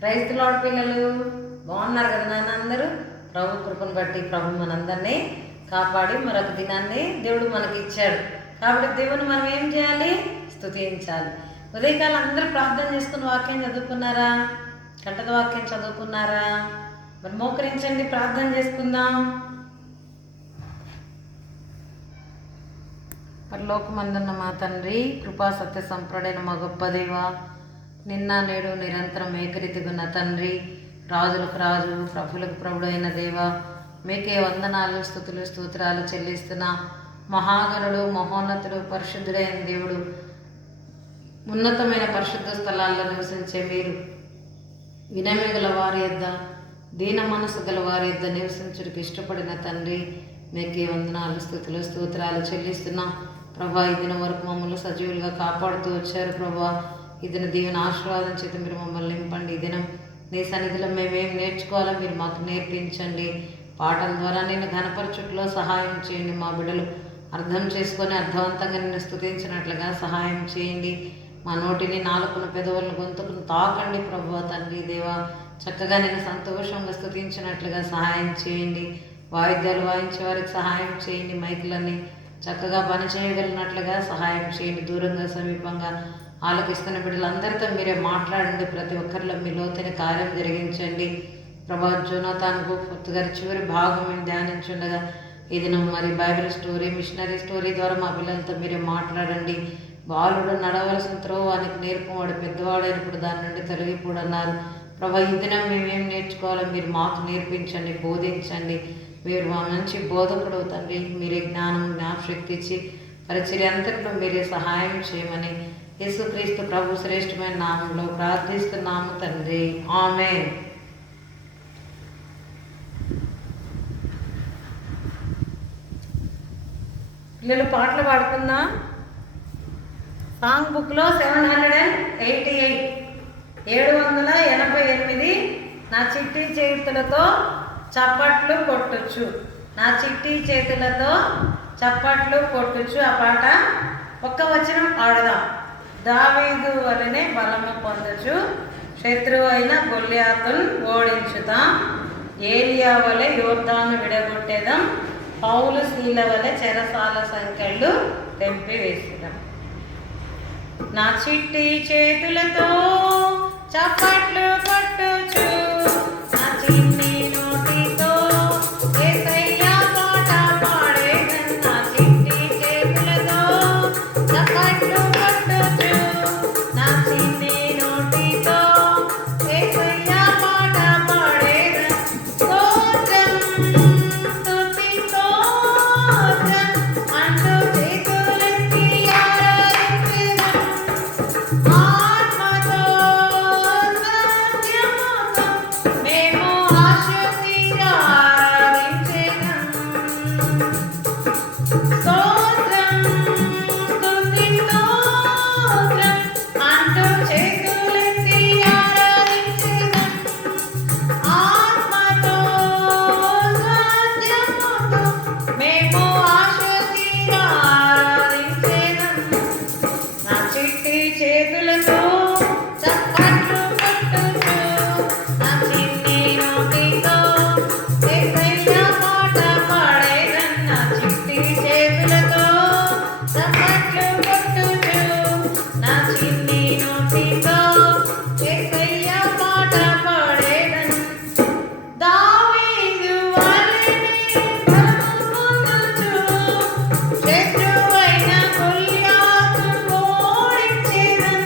Praise lord పిల్లలు బాగున్నారు కదా నాన్న అందరూ. ప్రభు కృపను బట్టి ప్రభు మనందరినీ కాపాడి మరొక దినాన్ని దేవుడు మనకి ఇచ్చాడు. కాబట్టి దేవుని మనం ఏం చేయాలి? స్తుతించాలి. ఉదయకాలం అందరూ ప్రార్థన చేసుకుని వాక్యం చదువుకున్నారా? కంటక వాక్యం చదువుకున్నారా? మరి మోకరించండి, ప్రార్థన చేసుకుందాం. పరలోకమందున్న మా తండ్రి, కృపా సత్య సంప్రడైన మా గొప్ప దేవ, నిన్న నేడు నిరంతరం ఏకరీతిగున్న తండ్రి, రాజులకు రాజు ప్రభులకు ప్రభుడు అయిన దేవ, మీకే వందనాలు స్తుతులు స్తోత్రాలు చెల్లిస్తున్న మహాగణుడు మహోన్నతుడు పరిశుద్ధుడైన దేవుడు, ఉన్నతమైన పరిశుద్ధ స్థలాల్లో నివసించే మీరు, వినయ గల వారి యొద్ద దీన మనసు గల వారి యొద్ద నివసించుడికి ఇష్టపడిన తండ్రి, మీకే వందనాలు స్తుతులు స్తోత్రాలు చెల్లిస్తున్నాం ప్రభా. ఈ దినం వరకు మమ్మల్ని సజీవులుగా కాపాడుతూ వచ్చారు ప్రభా. ఈ దిన దీవెన ఆశీర్వాదం చేత మీరు మమ్మల్ని నింపండి. ఈ దినం నీ సన్నిధిలో మేమేం నేర్చుకోవాలో మీరు మాకు నేర్పించండి. పాటల ద్వారా నేను ఘనపరచుట్లో సహాయం చేయండి. మా బిడ్డలు అర్థం చేసుకొని అర్థవంతంగా నిన్ను స్తుతించినట్లుగా సహాయం చేయండి. మా నోటిని, నాలుకను, పెదవులను, గొంతుకును తాకండి ప్రభు తండ్రి దేవా. చక్కగా నేను సంతోషంగా స్తుతించినట్లుగా సహాయం చేయండి. వాయిద్యాలు వాయించే వారికి సహాయం చేయండి. మైకులన్నీ చక్కగా పని చేయగలిగినట్లుగా సహాయం చేయండి. దూరంగా సమీపంగా ఆలకిస్తున్న బిడ్డలందరితో మీరే మాట్లాడండి. ప్రతి ఒక్కరిలో మీ లోతైన కార్యం జరిగించండి ప్రభా. జోనాథన్ గుప్తా గారి చివరి భాగం మేము ధ్యానించుండగా ఈ దినం మరి బైబిల్ స్టోరీ, మిషనరీ స్టోరీ ద్వారా మా పిల్లలతో మీరే మాట్లాడండి. బాలుడు నడవలసిన త్రోవానికి నేర్పవాడు పెద్దవాడైనప్పుడు దాని నుండి తొలగిపోడన్నారు ప్రభా. ఈ దినం మేమేం నేర్చుకోవాలో మీరు మాకు నేర్పించండి, బోధించండి. మీరు మా మంచి బోధకుడు తండ్రి. మీరే జ్ఞానం, జ్ఞాపశక్తి ఇచ్చి పరిచర్య అంతట్లో మీరే సహాయం చేయమని యేసుక్రీస్తు ప్రభు శ్రేష్టమైన నామంలో ప్రార్థిస్తున్నాము తండ్రి, ఆమేన్. పిల్లలు పాటలు పాడుకుందాం. సాంగ్ బుక్లో 788 788 నా చిట్టి చేతులతో చప్పట్లు కొట్టొచ్చు, నా చిట్టి చేతులతో చప్పట్లు కొట్టొచ్చు. ఆ పాట ఒక్క వచనం పాడదాం. దావీదు వలనే బలము పొందొచ్చు, శత్రువు అయిన గొల్యాతును ఓడించుతాం. ఏలియా వలె యోర్దాను విడగొట్టేదాం, పౌలు శీల వలె చెరసాల సంఖ్యలు తెంపివేసేదాం. నా చిట్టి చేతులతో చప్పట్లు కొట్టొచ్చు, నా చిన్ని నోటితో యేసయ్యా పాట పాడేదం. నా చిట్టి చేతులతో చప్పట్లు కొట్టొచ్చు, నా చిన్ని నోటితో యేసయ్యా పాట పాడేదం. స్తోత్రం స్తుతి స్తోత్రం అంటూ చేతులెత్తి ఆరాధించెదం. ఆత్మతో సత్యముతో మేము ఆశక్తిగా ఆరాధించెదం. స్తోత్రం స్తుతి స్తోత్రం అంటూ చేతులెత్తి ఆరాధించెదం. ఆత్మతో సత్యముతో మేము ఆశక్తిగా ఆరాధించెదం. నా చిట్టి చేతులతో చప్పట్లు కొట్టొచ్చు, నా చిన్ని నోటితో యేసయ్యా పాట పాడేదం. నా చిట్టి చేతులతో చప్పట్లు కొట్టొచ్చు, నా చిన్ని నోటితో యేసయ్యా పాట పాడేదం. దావీదు వలెనే బలము పొందొచ్చు, శత్రువైన గొల్యాతును ఓడించెదం.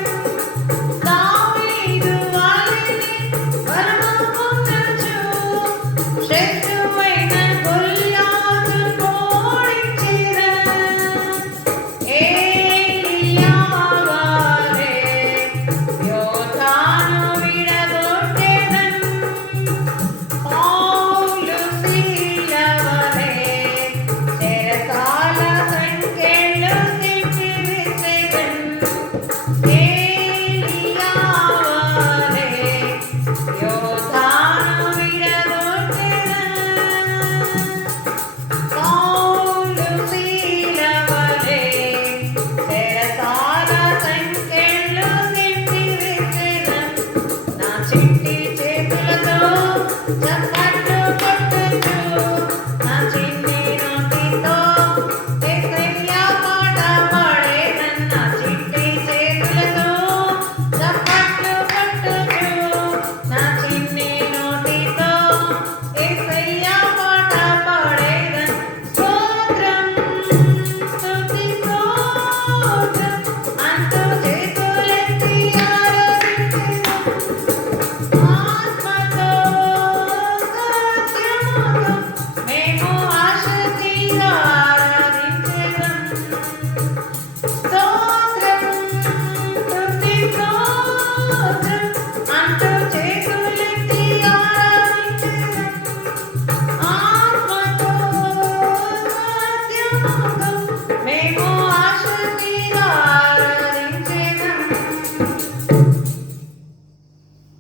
దావీదు వలెనే బలము పొందొచ్చు, శత్రువైన గొల్యాతును ఓడించెదం. ఏలియా వలె యోర్దాను విడగొట్టెదం, పౌలు శీల వలె చెరసాల సంకెళ్ళు తెంపివేసెదం. ఏలియా వలె యోర్దాను విడగొట్టెదం, పౌలు శీల వలె చెరసాల సంకెళ్ళు తెంపివేసెదం. నా చిట్టి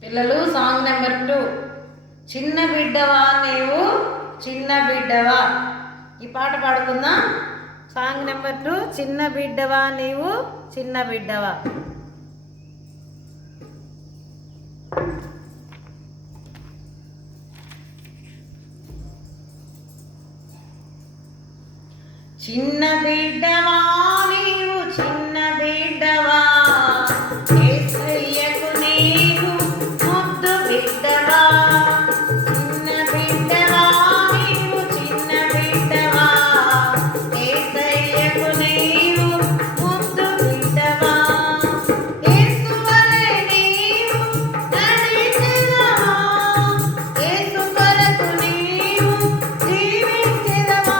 పిల్లలు సాంగ్ నెంబర్ 2, చిన్న బిడ్డవా నీవు చిన్న బిడ్డవా. ఈ పాట పాడుకుందాం. సాంగ్ నెంబర్ 2, చిన్న బిడ్డవా నీవు చిన్న బిడ్డవా. చిన్న బిడ్డవా నీవు చిన్న బిడ్డవా, యేసయ్యకు నీవు ముద్దు బిడ్డవా. చిన్న బిడ్డవా నీవు చిన్న బిడ్డవా, యేసయ్యకు నీవు ముద్దు బిడ్డవా. యేసు వలె నీవు నడిచెదవా, యేసు కొరకు నీవు జీవించెదవా.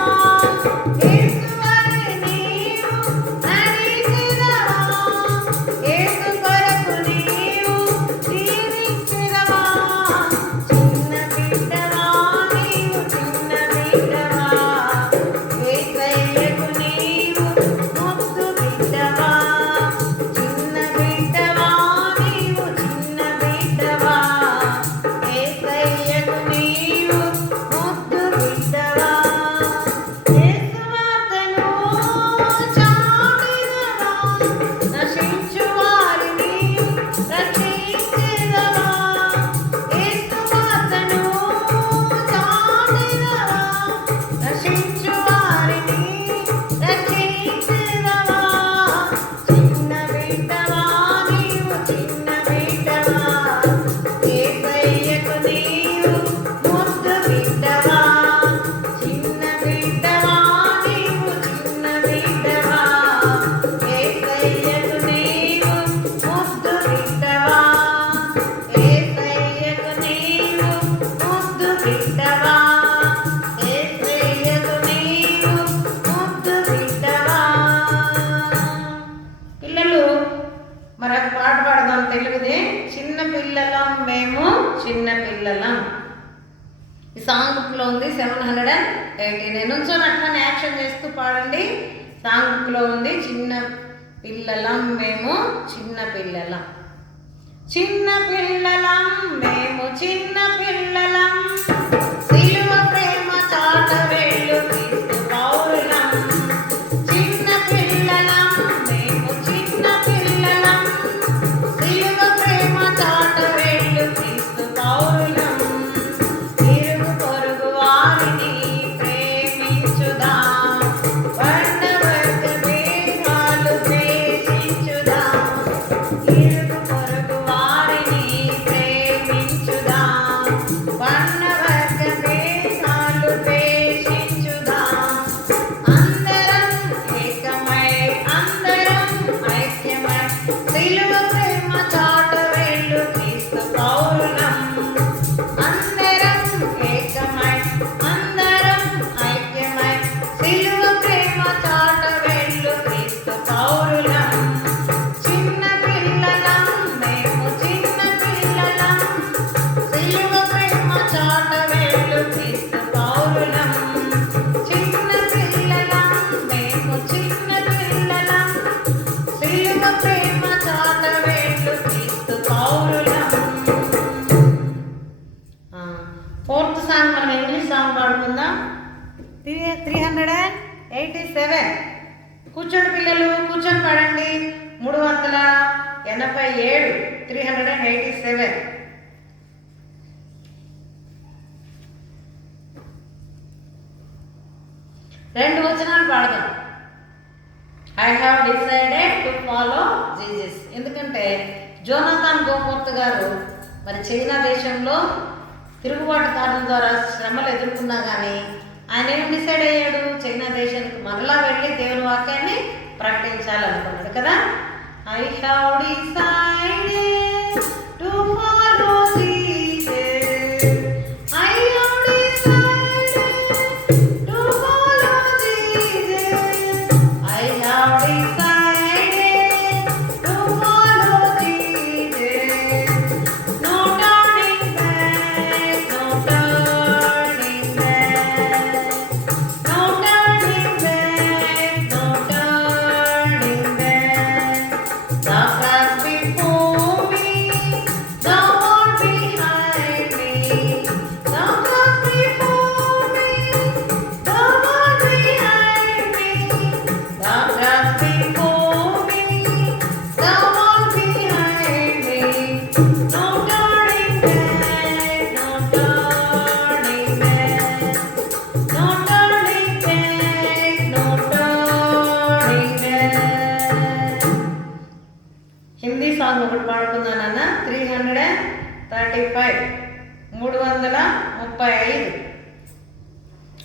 మరొక పాట పాడదాం తెలుగుది. చిన్న పిల్లలం మేము చిన్న పిల్లలం. ఈ సాంగ్ బుక్లో ఉంది 780. నేను నుంచొని అట్లా యాక్షన్ చేస్తూ పాడండి. సాంగ్ బుక్లో ఉంది. చిన్న పిల్లలం మేము చిన్న పిల్లలం. చిన్న పిల్లలం మేము చిన్న పిల్లలం, సిలువ ప్రేమ చాట వెళ్ళు క్రీస్తు పౌరులం. చిన్న పిల్లలం మేము చిన్న పిల్లలం, సిలువ ప్రేమ చాట వెళ్ళు క్రీస్తు పౌరులం. ఇరుగు పొరుగు వారిని ప్రేమించుదాం, వర్ణ వర్గ భేదాలు ద్వేషించుదాం. ఇరుగు పొరుగు వారిని ప్రేమించుదాం, వర్ణ వర్గ భేదాలు ద్వేషించుదాం. అందరం ఏకమై అందరం ఐక్యమై, సిలువ ప్రేమ చాట వెళ్ళు క్రీస్తు పౌరులం. అందరం ఏకమై అందరం ఐక్యమై, సిలువ ప్రేమ చాట వెళ్ళు క్రీస్తు పౌరులం. చిన్న పిల్లలం మేము చిన్న పిల్లలం, సిలువ ప్రేమ చాట వెళ్ళు క్రీస్తు పౌరులం. చిన్న పిల్లలం మేము చిన్న పిల్లలం, సిలువ ప్రేమ చాట వెళ్ళు క్రీస్తు పౌరులం. 4th సాంగ్ మనం ఇంగ్లీష్ సాంగ్ పాడుకుందాం. 387. కూర్చోండి పిల్లలు, కూర్చొని పాడండి. 387. 387. 2 వచనాలు పాడదాం. I have decided to follow Jesus. ఎందుకంటే జోనాథన్ గోపర్త్ గారు మరి చైనా దేశంలో తిరుగుబాటుకారుల ద్వారా శ్రమలు ఎదుర్కొన్నా కానీ ఆయన ఏం డిసైడ్ అయ్యాడు? చైనా దేశానికి మరలా వెళ్ళి దేవుని వాక్యాన్ని ప్రకటించాలనుకున్నాడు కదా. I have decided to follow Jesus. I have decided to follow Jesus. I have decided to follow Jesus. No turning back, no turning back, no turning back, no turning back. The cross before me, the 35 335.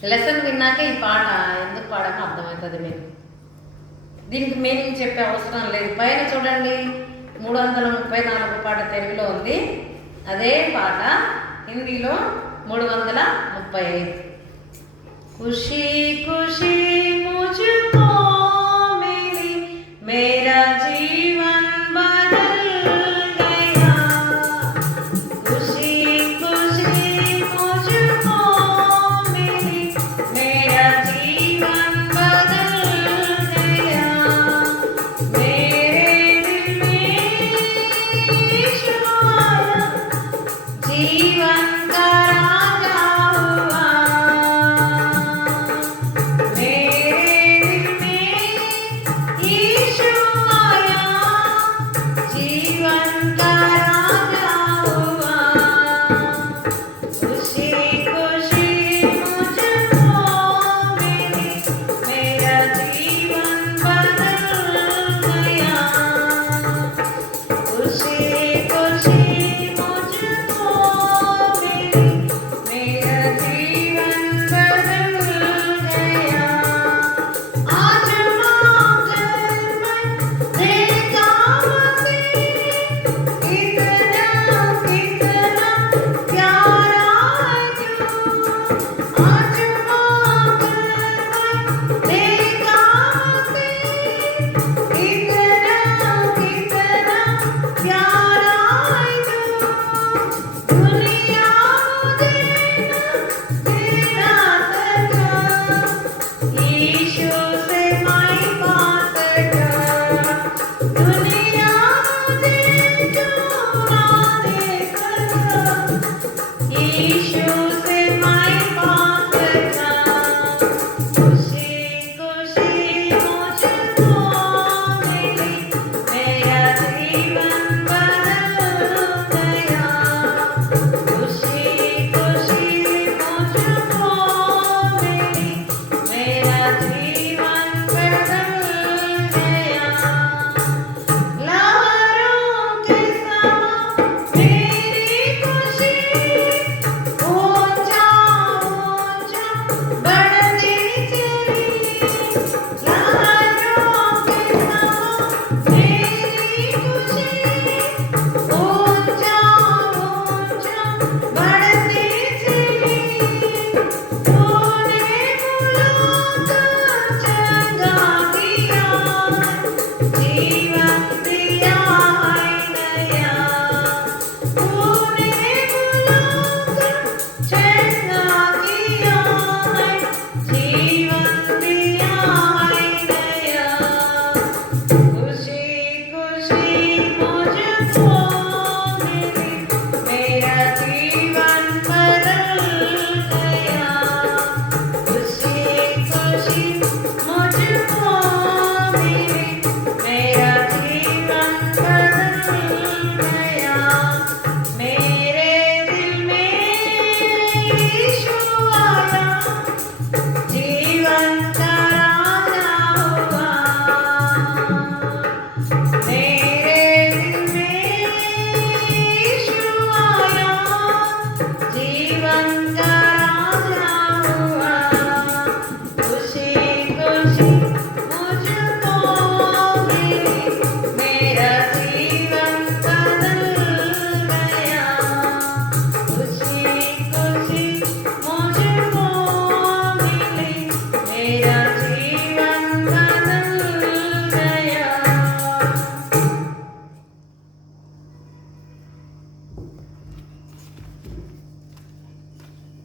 Lesson విన్నాక ఈ పాట ఎందుకు పాడమో అర్థమవుతుంది మీకు. దీనికి meaning చెప్పే అవసరం లేదు. పైన చూడండి 334 పాట తెలుగులో ఉంది. అదే పాట హిందీలో 335. ఖుషీ ఖుషీ ముझको मिली मेरा जीवन बदल गया. खुशी खुशी मुझको मिली मेरा जीवन बदल गया. मेरे दिल में ईश्वर आया, जीवन का राजा हुआ.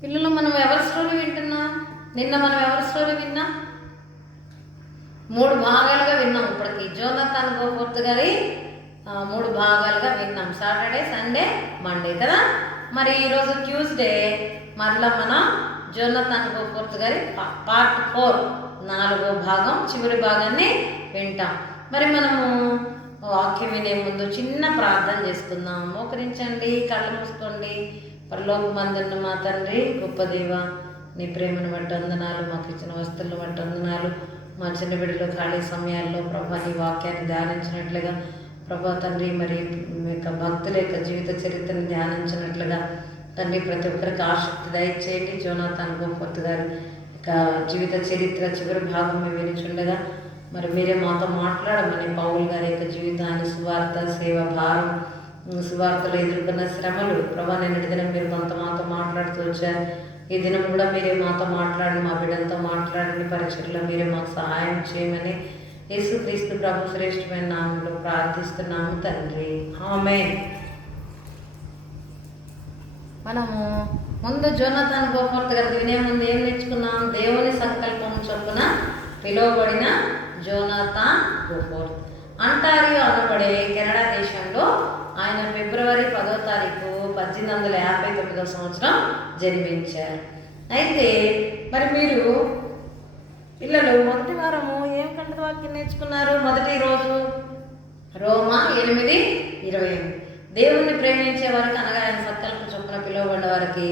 పిల్లలు మనం ఎవరి స్టోరీ వింటున్నాం? నిన్న మనం ఎవరి స్టోరీ విన్నాం? 3 భాగాలుగా విన్నాం. ఇప్పటికి జోనథన్ గోఫోర్త్ గారి 3 భాగాలుగా విన్నాం. సాటర్డే, సండే, మండే కదా. మరి ఈరోజు ట్యూస్డే మరలా మనం జోనథన్ గోఫోర్త్ గారి పార్ట్ 4 4వ భాగం చివరి భాగాన్ని వింటాం. మరి మనము వాక్యం వినే ముందు చిన్న ప్రార్థన చేసుకుందాం. మోకరించండి, కళ్ళు మూసుకోండి. పరలోకమందున్న మా తండ్రి, గొప్ప దేవ, నీ ప్రేమను బట్టి వందనాలు, మాకు ఇచ్చిన వస్తువులను బట్టి వందనాలు. మా చిన్న బిడ్డలో ఖాళీ సమయాల్లో ప్రభా నీ వాక్యాన్ని ధ్యానించినట్లుగా ప్రభా తండ్రి, మరి మీ యొక్క భక్తుల యొక్క జీవిత చరిత్రను ధ్యానించినట్లుగా తండ్రి ప్రతి ఒక్కరికి ఆసక్తి దయచేయండి. జోనాథన్ గోపత్ గారి యొక్క జీవిత చరిత్ర చివరి భాగం మేము వినిచుండగా మరి మీరే మాతో మాట్లాడమని, పౌల్ గారి యొక్క జీవితాన్ని, సువార్త సేవ భారం, సువార్తలో ఎదుర్కొన్న శ్రమలు ప్రభా నిన్నటి దినం మీరు కొంత మాతో మాట్లాడుతూ వచ్చారు. ఈ దినం కూడా మీరే మాతో మాట్లాడండి, మా బిడ్డలతో మాట్లాడండి, పరీక్షల్లో మీరే మాకు సహాయం చేయమని యేసుక్రీస్తు ప్రభు శ్రేష్టమైన నామంలో ప్రార్థిస్తున్నాము తండ్రి, ఆమేన్. మనము ముందు జోనాథన్ గోపత్ గారికి వినే ముందు ఏం నేర్చుకున్నాం? దేవుని సంకల్పం చొప్పున పిలువబడిన జోనాథన్ గోపత్. అంటారియో అనబడే కెనడా దేశంలో ఆయన ఫిబ్రవరి 10వ తారీఖు 1859వ సంవత్సరం జన్మించారు. అయితే మరి మీరు పిల్లలు మొదటి వారము ఏం కంటత వాక్యం నేర్చుకున్నారు? మొదటి రోజు రోమా 8:28 దేవుణ్ణి ప్రేమించే వారికి, అనగా ఆయన సంకల్పం చొప్పున పిలువబడ్డ వారికి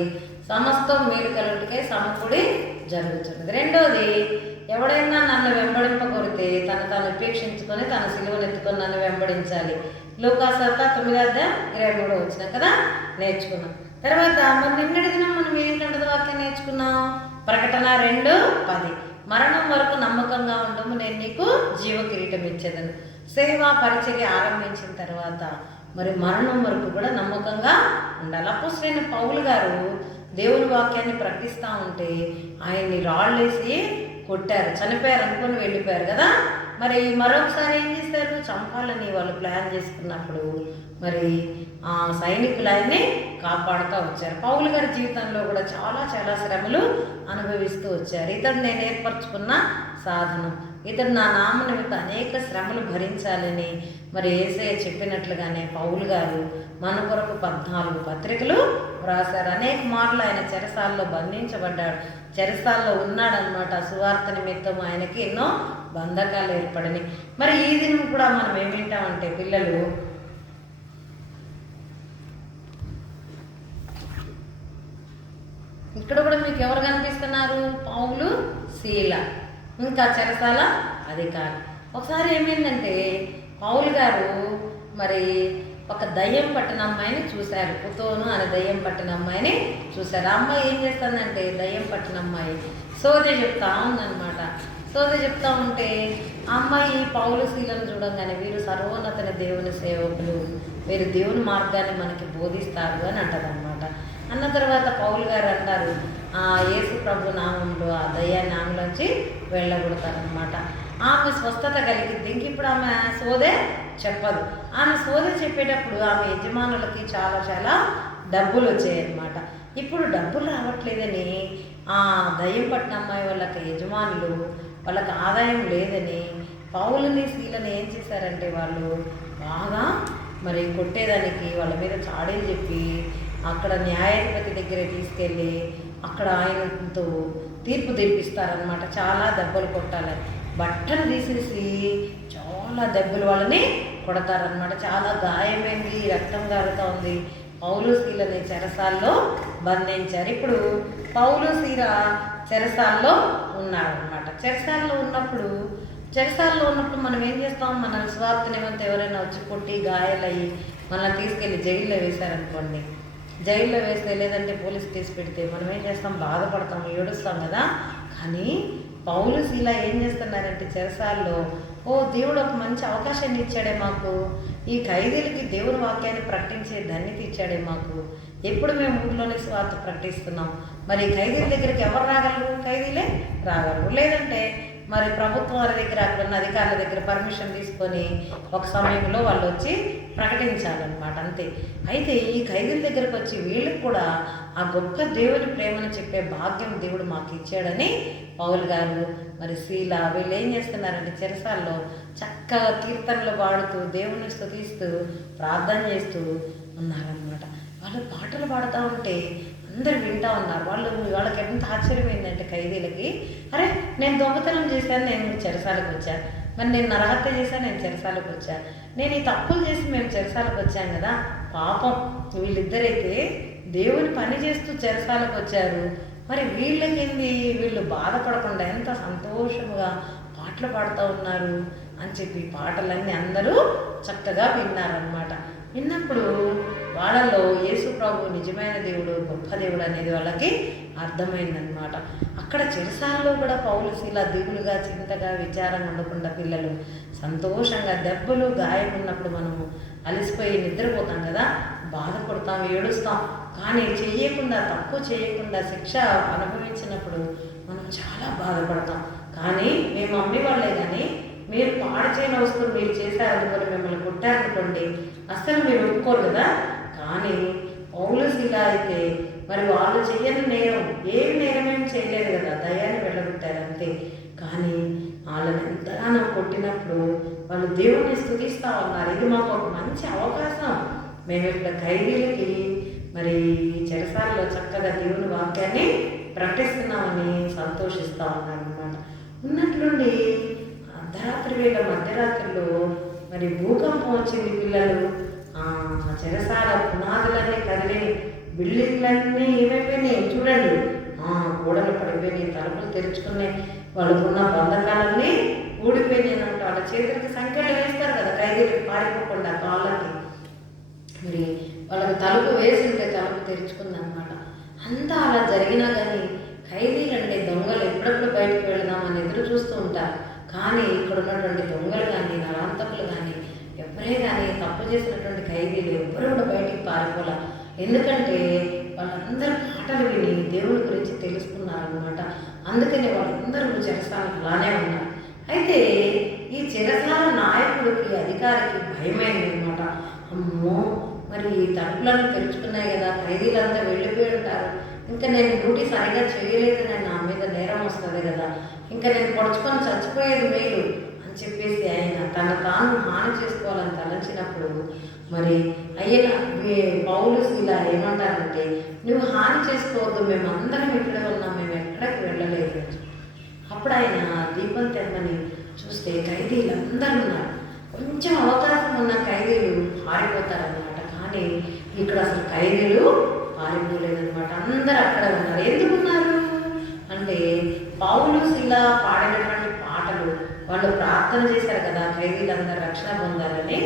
సమస్తం మేలు కలుగుటకే సమకూడి జరుగుతున్నది. రెండోది, ఎవడైనా నన్ను వెంబడింపగొరితే తాను ఉపేక్షించుకొని తన సిలువను ఎత్తుకొని నన్ను వెంబడించాలి. లూకాసువార్త 9:23 కదా నేర్చుకున్నాం. తర్వాత మరి నిన్నటి దినం మనం ఏం కంటత వాక్యం నేర్చుకున్నాం? ప్రకటన 2:10 మరణం వరకు నమ్మకంగా ఉండము, నేను నీకు జీవ కిరీటం ఇచ్చేదను. సేవా పరిచర్య ఆరంభించిన తర్వాత మరి మరణం వరకు కూడా నమ్మకంగా ఉండాలి. అపోస్తలుడైన పౌలు గారు దేవుని వాక్యాన్ని ప్రకటిస్తూ ఉంటే ఆయన్ని రాళ్ళేసి కొట్టారు, చనిపోయారు అనుకొని వెళ్ళిపోయారు కదా. మరి మరొకసారి ఏం చేశారు? చంపాలని వాళ్ళు ప్లాన్ చేసుకున్నప్పుడు మరి ఆ సైనికులు ఆయన్ని కాపాడుతూ వచ్చారు. పౌలు గారి జీవితంలో కూడా చాలా చాలా శ్రమలు అనుభవిస్తూ వచ్చారు. ఇతడు నేను ఏర్పరచుకున్న సాధనం, ఇతడు నా నామ నిమిత్తం అనేక శ్రమలు భరించాలని మరి యేసయ్య చెప్పినట్లుగానే పౌలు గారు మన కొరకు 14 పత్రికలు వ్రాసారు. అనేక మార్లు ఆయన చెరసాల్లో బంధించబడ్డాడు, చెరసాల్లో ఉన్నాడనమాట. సువార్త నిమిత్తం ఆయనకి ఎన్నో బంధకాలు ఏర్పడినాయి. మరి ఈ దినం కూడా మనం ఏమింటామంటే పిల్లలు, ఇక్కడ కూడా మీకు ఎవరు కనిపిస్తున్నారు? పౌలు, శీల, ఇంకా చెరసాల అధికారి. ఒకసారి ఏమైందంటే పౌలు గారు మరి ఒక దయ్యం పట్టిన అమ్మాయిని చూశారు. పుతోను అనే దయ్యం పట్టిన అమ్మాయిని చూశారు. ఆ అమ్మాయి ఏం చేస్తుందంటే, దయ్యం పట్టిన అమ్మాయి సోదె చెప్తా ఉందన్నమాట. సోదె చెప్తా ఉంటే ఆ అమ్మాయి పౌలు శీలను చూడంగానే వీరు సర్వోన్నతని దేవుని సేవకులు, వీరు దేవుని మార్గాన్ని మనకి బోధిస్తారు అని అంటదన్నమాట. అన్న తర్వాత పౌలు గారు అంటారు, యేసు ప్రభు నామంలో ఆ దయ్యాన్ని ఆమెలోంచి వెళ్ళగొడతారనమాట. ఆమె స్వస్థత కలిగింది. ఇంక ఇప్పుడు ఆమె సోదే చెప్పదు. ఆమె సోదే చెప్పేటప్పుడు ఆమె యజమానులకి చాలా చాలా డబ్బులు వచ్చాయన్నమాట. ఇప్పుడు డబ్బులు రావట్లేదని ఆ దయ్యం పట్టిన అమ్మాయి వాళ్ళకి యజమానులు, వాళ్ళకి ఆదాయం లేదని పౌలుని శీలని ఏం చేశారంటే వాళ్ళు బాగా మరి కొట్టేదానికి వాళ్ళ మీద చాడీలు చెప్పి అక్కడ న్యాయాధిపతి దగ్గర తీసుకెళ్ళి అక్కడ ఆయనతో తీర్పు తీర్పిస్తారనమాట. చాలా దెబ్బలు కొట్టాలని బట్టలు తీసేసి చాలా దెబ్బలు వాళ్ళని కొడతారనమాట. చాలా గాయమైంది, రక్తం కారుతూ ఉంది. పౌలు శీలని చెరసాల్లో బంధించారు. ఇప్పుడు పౌలు శీల చెరసాల్లో ఉన్నారనమాట. చెరసాల్లో ఉన్నప్పుడు మనం ఏం చేస్తాం? మన స్వార్థ నిమిత్తం ఎవరైనా వచ్చి కొట్టి గాయాలయ్యి మనల్ని తీసుకెళ్ళి జైల్లో వేశారనుకోండి, జైల్లో వేస్తే లేదంటే పోలీస్ కేసు పెడితే మనం ఏం చేస్తాం? బాధపడతాం, ఏడుస్తాం కదా. కానీ పౌలు శీల ఏం చేస్తున్నారంటే చెరసాల్లో, దేవుడు ఒక మంచి అవకాశాన్ని ఇచ్చాడే మాకు, ఈ ఖైదీలకి దేవుని వాక్యాన్ని ప్రకటించే ధన్యత ఇచ్చాడే మాకు. ఎప్పుడు మేము ఊళ్ళోనే స్వార్థ ప్రకటిస్తున్నాం. మరి ఖైదీల దగ్గరికి ఎవరు రాగలరు? ఖైదీలే రాగలరు. లేదంటే మరి ప్రభుత్వం వారి దగ్గర, అక్కడ ఉన్న అధికారుల దగ్గర పర్మిషన్ తీసుకొని ఒక సమయంలో వాళ్ళు వచ్చి ప్రకటించాలన్నమాట, అంతే. అయితే ఈ ఖైదీల దగ్గరకు వచ్చి వీళ్ళకి కూడా ఆ గొప్ప దేవుని ప్రేమను చెప్పే భాగ్యం దేవుడు మాకు ఇచ్చాడని పౌలు గారు మరి శీల వీళ్ళు ఏం చేస్తున్నారంటే చెరసాల్లో చక్కగా కీర్తనలు పాడుతూ దేవుని స్తుతిస్తూ ప్రార్థన చేస్తూ ఉన్నారనమాట. వాళ్ళు పాటలు పాడుతూ ఉంటే అందరు వింటూ ఉన్నారు. వాళ్ళకి ఎంత ఆశ్చర్యమైందంటే ఖైదీలకి, అరే నేను దొంగతనం చేశాను, నేను చెరసాలకు వచ్చాను, మరి నేను నరహత్య చేశాను, నేను చెరసాలకు వచ్చాను, నేను ఈ తప్పులు చేసి మేము చెరసాలకు వచ్చాం కదా. పాపం వీళ్ళిద్దరైతే దేవుని పని చేస్తూ చెరసాలకు వచ్చారు, మరి వీళ్ళకేంది, వీళ్ళు బాధపడకుండా ఎంత సంతోషంగా పాటలు పాడుతూ ఉన్నారు అని చెప్పి పాటలన్నీ అందరూ చక్కగా విన్నారనమాట. విన్నప్పుడు వాళ్ళలో యేసు ప్రభు నిజమైన దేవుడు, గొప్ప దేవుడు అనేది వాళ్ళకి అర్థమైందనమాట. అక్కడ చెరసాలలో కూడా పౌలు శీల దిగులుగా, చింతగా, విచారం ఉండకుండా పిల్లలు సంతోషంగా, దెబ్బలు గాయం ఉన్నప్పుడు మనము అలసిపోయి నిద్రపోతాం కదా, బాధపడతాం, ఏడుస్తాం. కానీ తప్పు చేయకుండా శిక్ష అనుభవించినప్పుడు మనం చాలా బాధపడతాం. కానీ మేము మమ్మీ వాళ్ళే కానీ మీరు పాడు చేయని వస్తువు మీరు చేశారనుకొని మిమ్మల్ని కొట్టారనుకోండి, అస్సలు మీరు ఒప్పుకోరు కదా. కానీ పౌలు శీల అయితే మరి వాళ్ళు చెయ్యని నేరం, ఏమి నేరమేమి చేయలేదు కదా, దయాన్ని వెళ్ళగొట్టారు అంతే. కానీ వాళ్ళని ఎంతగానో కొట్టినప్పుడు వాళ్ళు దేవుణ్ణి స్తుతిస్తూ ఉన్నారు. ఇది మాకు ఒక మంచి అవకాశం, మేము ఇక్కడ ఖైదీలకి మరి చెరసాలలో చక్కగా దేవుని వాక్యాన్ని ప్రకటిస్తున్నామని సంతోషిస్తూ ఉన్నారన్నమాట. ఉన్నట్లుండి అర్ధరాత్రి వేళ మధ్యరాత్రిలో మరి భూకంపం వచ్చింది. పిల్లలు చెరసాల పునాదులన్నీ కదిలి, బిల్డింగ్లన్నీ ఏమైపోయినాయి చూడండి, గోడలు పడిపోయినాయి, తలుపులు తెరుచుకున్నాయి, వాళ్ళకున్న బంధకాలన్నీ ఊడిపోయినాయి. వాళ్ళ చేతులకి సంఖ్యలు వేస్తారు కదా ఖైదీలకు పారిపోకుండా కాళ్ళకి. మరి వాళ్ళకి తలుపు వేసింటే తలుపు తెరుచుకుందనమాట. అంతా అలా జరిగినా కానీ ఖైదీలు అంటే దొంగలు ఎప్పుడప్పుడు బయటకు వెళదామని ఎదురు చూస్తూ ఉంటారు. కానీ ఇక్కడ ఉన్నటువంటి దొంగలు కానీ, నరాంతకులు కానీ, ఎవరే కానీ తప్పు చేసినటువంటి ఖైదీలు ఎవ్వరూ కూడా బయటికి పారిపోలే. ఎందుకంటే వాళ్ళందరూ పాటలు విని దేవుని గురించి తెలుసుకున్నారనమాట. అందుకని వాళ్ళందరూ చెరసాలకు అలానే ఉన్నారు. అయితే ఈ చెరసాల నాయకుడికి, అధికారికి భయమైంది అనమాట. అమ్మో, మరి తలుపులను తెరుచుకున్నాయి కదా, ఖైదీలంతా వెళ్ళిపోయి ఉంటారు, ఇంకా నేను డ్యూటీ సరిగా చేయలేదు, నేను నా మీద నేరం వస్తుంది కదా, ఇంకా నేను పొడుచుకొని చచ్చిపోయేది మేలు అని చెప్పేసి ఆయన తాను హాని చేసుకోవాలని తలంచినప్పుడు మరి అయ్యేలా పౌలు శీల ఏమంటారంటే, నువ్వు హాని చేసుకోవద్దు, మేమందరం ఇక్కడే ఉన్నాం, మేము ఎక్కడికి వెళ్ళలేదు. అప్పుడు ఆయన దీపం తెమ్మని చూస్తే ఖైదీలు అందరూ ఉన్నారు. కొంచెం అవకాశం ఉన్న ఖైదీలు పారిపోతారనమాట. కానీ ఇక్కడ అసలు ఖైదీలు పారిపోలేదనమాట, అందరూ అక్కడ ఉన్నారు. ఎందుకు ఉన్నారు అంటే పౌలు శీల పాడినటువంటి పాటలు, వాళ్ళు ప్రార్థన చేశారు కదా ఖైదీలందరూ రక్షణ పొందాలని.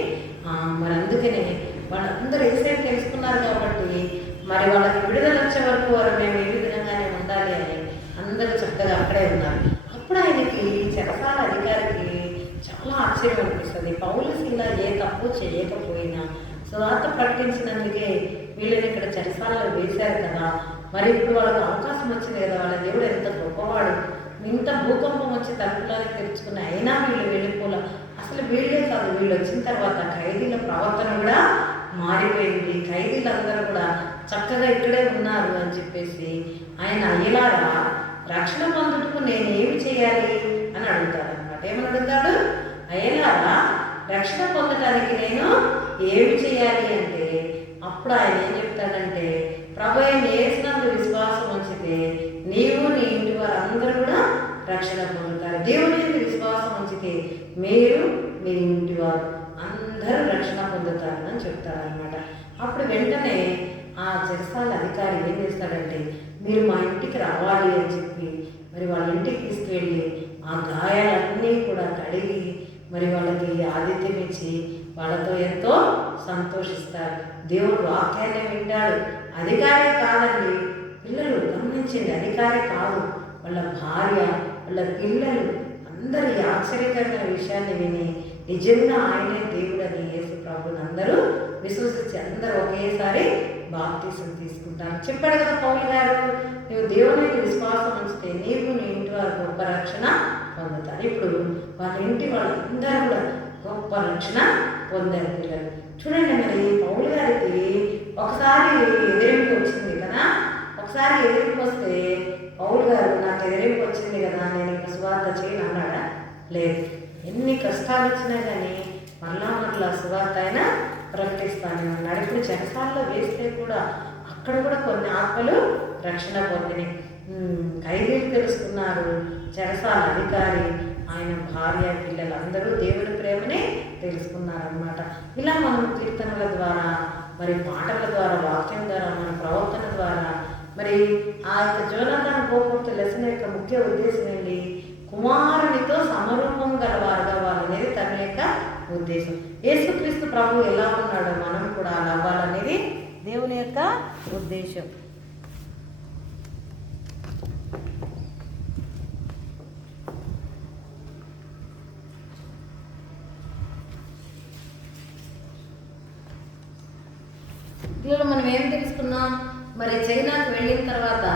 మరి అందుకనే వాళ్ళందరూ ఏసేపు తెలుసుకున్నారు కాబట్టి మరి వాళ్ళకి విడుదల వచ్చే వరకు వారు మేము ఏ విధంగానే ఉండాలి అని అందరూ చక్కగా అక్కడే ఉన్నారు. అప్పుడు ఆయనకి చెరసాల అధికారికి చాలా ఆశ్చర్యం అనిపిస్తుంది. పౌలు శీల ఏ తప్పు చేయకపోయినా సువార్త ప్రకటించినందుకే వీళ్ళని ఇక్కడ చెరసాలలో వేశారు కదా, మరి ఇప్పుడు వాళ్ళకి అవకాశం వచ్చింది కదా, వాళ్ళ దేవుడు ఎంత గొప్పవాడు, ఇంత భూకంపం వచ్చి తలుపులాగా తెరుచుకున్న అయినా వీళ్ళు వెళ్ళిపోలే. అసలు వీళ్ళే కాదు, వీళ్ళు వచ్చిన తర్వాత ఖైదీల ప్రవర్తన కూడా మారిపోయింది. ఖైదీలందరూ కూడా చక్కగా ఇక్కడే ఉన్నారు అని చెప్పేసి ఆయన అయ్యేలాగా రక్షణ పొందుటకు నేను ఏమి చేయాలి అని అడుగుతాడు అనమాట. ఏమని అడుగుతాడు? అయ్యేలాగా రక్షణ పొందడానికి నేను ఏమి చేయాలి అంటే అప్పుడు ఆయన ఏం చెప్తాడంటే, ప్రభువైన యేసునందు విశ్వాసం ఉంచితే నీవు నీ ఇంటి వారు అందరూ కూడా రక్షణ పొందుతారు. దేవుని మీద విశ్వాసం ఉంచితే మీరు మీ ఇంటి వారు అందరూ రక్షణ పొందుతారు అని చెప్తారనమాట. అప్పుడు వెంటనే ఆ చెరసాల అధికారి ఏం చేస్తాడంటే, మీరు మా ఇంటికి రావాలి అని చెప్పి మరి వాళ్ళ ఇంటికి తీసుకువెళ్ళి ఆ గాయాలన్నీ కూడా కడిగి మరి వాళ్ళకి ఆతిథ్యం ఇచ్చి వాళ్ళతో ఎంతో సంతోషిస్తారు. దేవుడు వాక్యాన్ని వింటాడు. అధికారే కాదండి, పిల్లలు గమనించింది, అధికారే కాదు, వాళ్ళ భార్య, వాళ్ళ పిల్లలు అందరూ ఈ ఆశ్చర్యకరమైన విషయాన్ని విని నిజంగా ఆయనే దేవుడని యేసు ప్రభుని అందరూ విశ్వసించి అందరూ ఒకేసారి బాప్తీసం తీసుకుంటారు. చెప్పాడు కదా పౌలు గారు, నువ్వు దేవుని విశ్వాసం ఉంచితే నీవు నీ ఇంటి వారు గొప్ప రక్షణ పొందుతారు. ఇప్పుడు వాళ్ళ ఇంటి వాళ్ళందరూ కూడా గొప్ప రక్షణ పొందారు. పిల్లలు చూడండి, మరి పౌలు గారికి ఒకసారి ఎదిరింపు వచ్చింది కదా, ఒకసారి ఎదిరింపు వస్తే పౌలు గారు నాకు ఎదిరింపు వచ్చింది కదా, నేను ఇంకా సువార్త చేయను అన్నాడా? లేదు. ఎన్ని కష్టాలు వచ్చినా కానీ మరలా సువార్త అయినా ప్రకటిస్తాను అన్నాడు. ఇప్పుడు చెరసాలలో వేస్తే కూడా అక్కడ కూడా కొన్ని ఆత్మలు రక్షణ పొందినాయి. ఖైదీలు తెలుసుకున్నారు, చెరసాల అధికారి, ఆయన భార్య, పిల్లలు అందరూ దేవుని ప్రేమని తెలుసుకున్నారనమాట. ఇలా మనం కీర్తనల ద్వారా, మరి పాటల ద్వారా, వాక్యం ద్వారా, మన ప్రవర్తన ద్వారా, మరి ఆ యొక్క జోనాథన్ పోగొట్టు లెసన్ యొక్క ముఖ్య ఉద్దేశం ఏంటి? కుమారునితో సమరూపం గలవారుగా వాళ్ళనేది తన యొక్క ఉద్దేశం. యేసుక్రీస్తు ప్రభు ఎలా ఉన్నాడో మనం కూడా అలా అవ్వాలనేది దేవుని యొక్క ఉద్దేశం. దీనిలో మనం ఏం తెలుసుకున్నాం? మరి చైనాకు వెళ్ళిన తర్వాత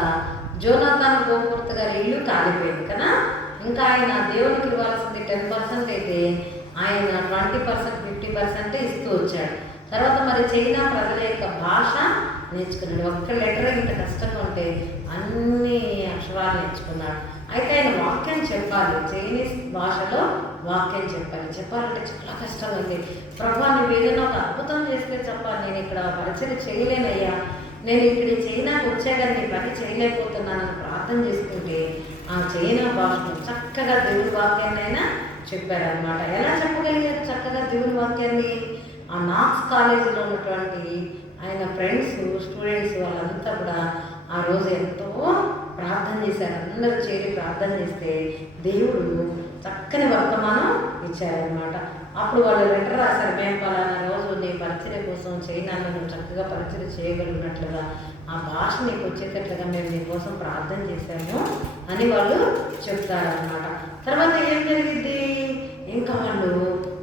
జోనాథన్ గోమూర్తి గారి ఇల్లు కాలిపోయింది కదా. ఇంకా ఆయన దేవునికి ఇవ్వాల్సింది 10% అయితే ఆయన 20%, 50% ఇస్తూ వచ్చాడు. తర్వాత మరి చైనా ప్రజల యొక్క భాష నేర్చుకున్నాడు. ఒక్క లెటర్ ఇంత కష్టంగా ఉంటే అన్ని అక్షరాలు నేర్చుకున్నాడు. అయితే ఆయన వాక్యం చెప్పాలి, చైనీస్ భాషలో వాక్యం చెప్పాలంటే చాలా కష్టం ఉంది. ప్రభా నువ్వు ఏదైనా ఒక అద్భుతం చేస్తే చెప్పాలి, నేను ఇక్కడ పరిచయం చేయలేనయ్యా, నేను ఇక్కడ చైనాకు వచ్చా కానీ నీ పని చేయలేకపోతున్నానని ప్రార్థన చేసుకుంటే ఆ చైనా భాషను చక్కగా దేవుని వాక్యాన్ని అయినా చెప్పారనమాట. ఎలా చెప్పగలిగారు చక్కగా దేవుని వాక్యాన్ని? ఆ నాక్స్ కాలేజీలో ఉన్నటువంటి ఆయన ఫ్రెండ్స్, స్టూడెంట్స్ వాళ్ళంతా కూడా ఆ రోజు ఎంతో ప్రార్థన చేశారు. అందరూ చేరి ప్రార్థన చేస్తే దేవుడు చక్కని వర్తమానం ఇచ్చారనమాట. అప్పుడు వాళ్ళు లెటర్ రాశారు, మేము పలానా రోజు నీ పరిచర్య కోసం చైనాలో నువ్వు చక్కగా పరిచర్య చేయగలిగినట్లుగా ఆ భాష నీకు వచ్చేటట్లుగా మేము నీ కోసం ప్రార్థన చేశాము అని వాళ్ళు చెప్తారనమాట. తర్వాత ఏం జరిగింది? ఇంకా వాళ్ళు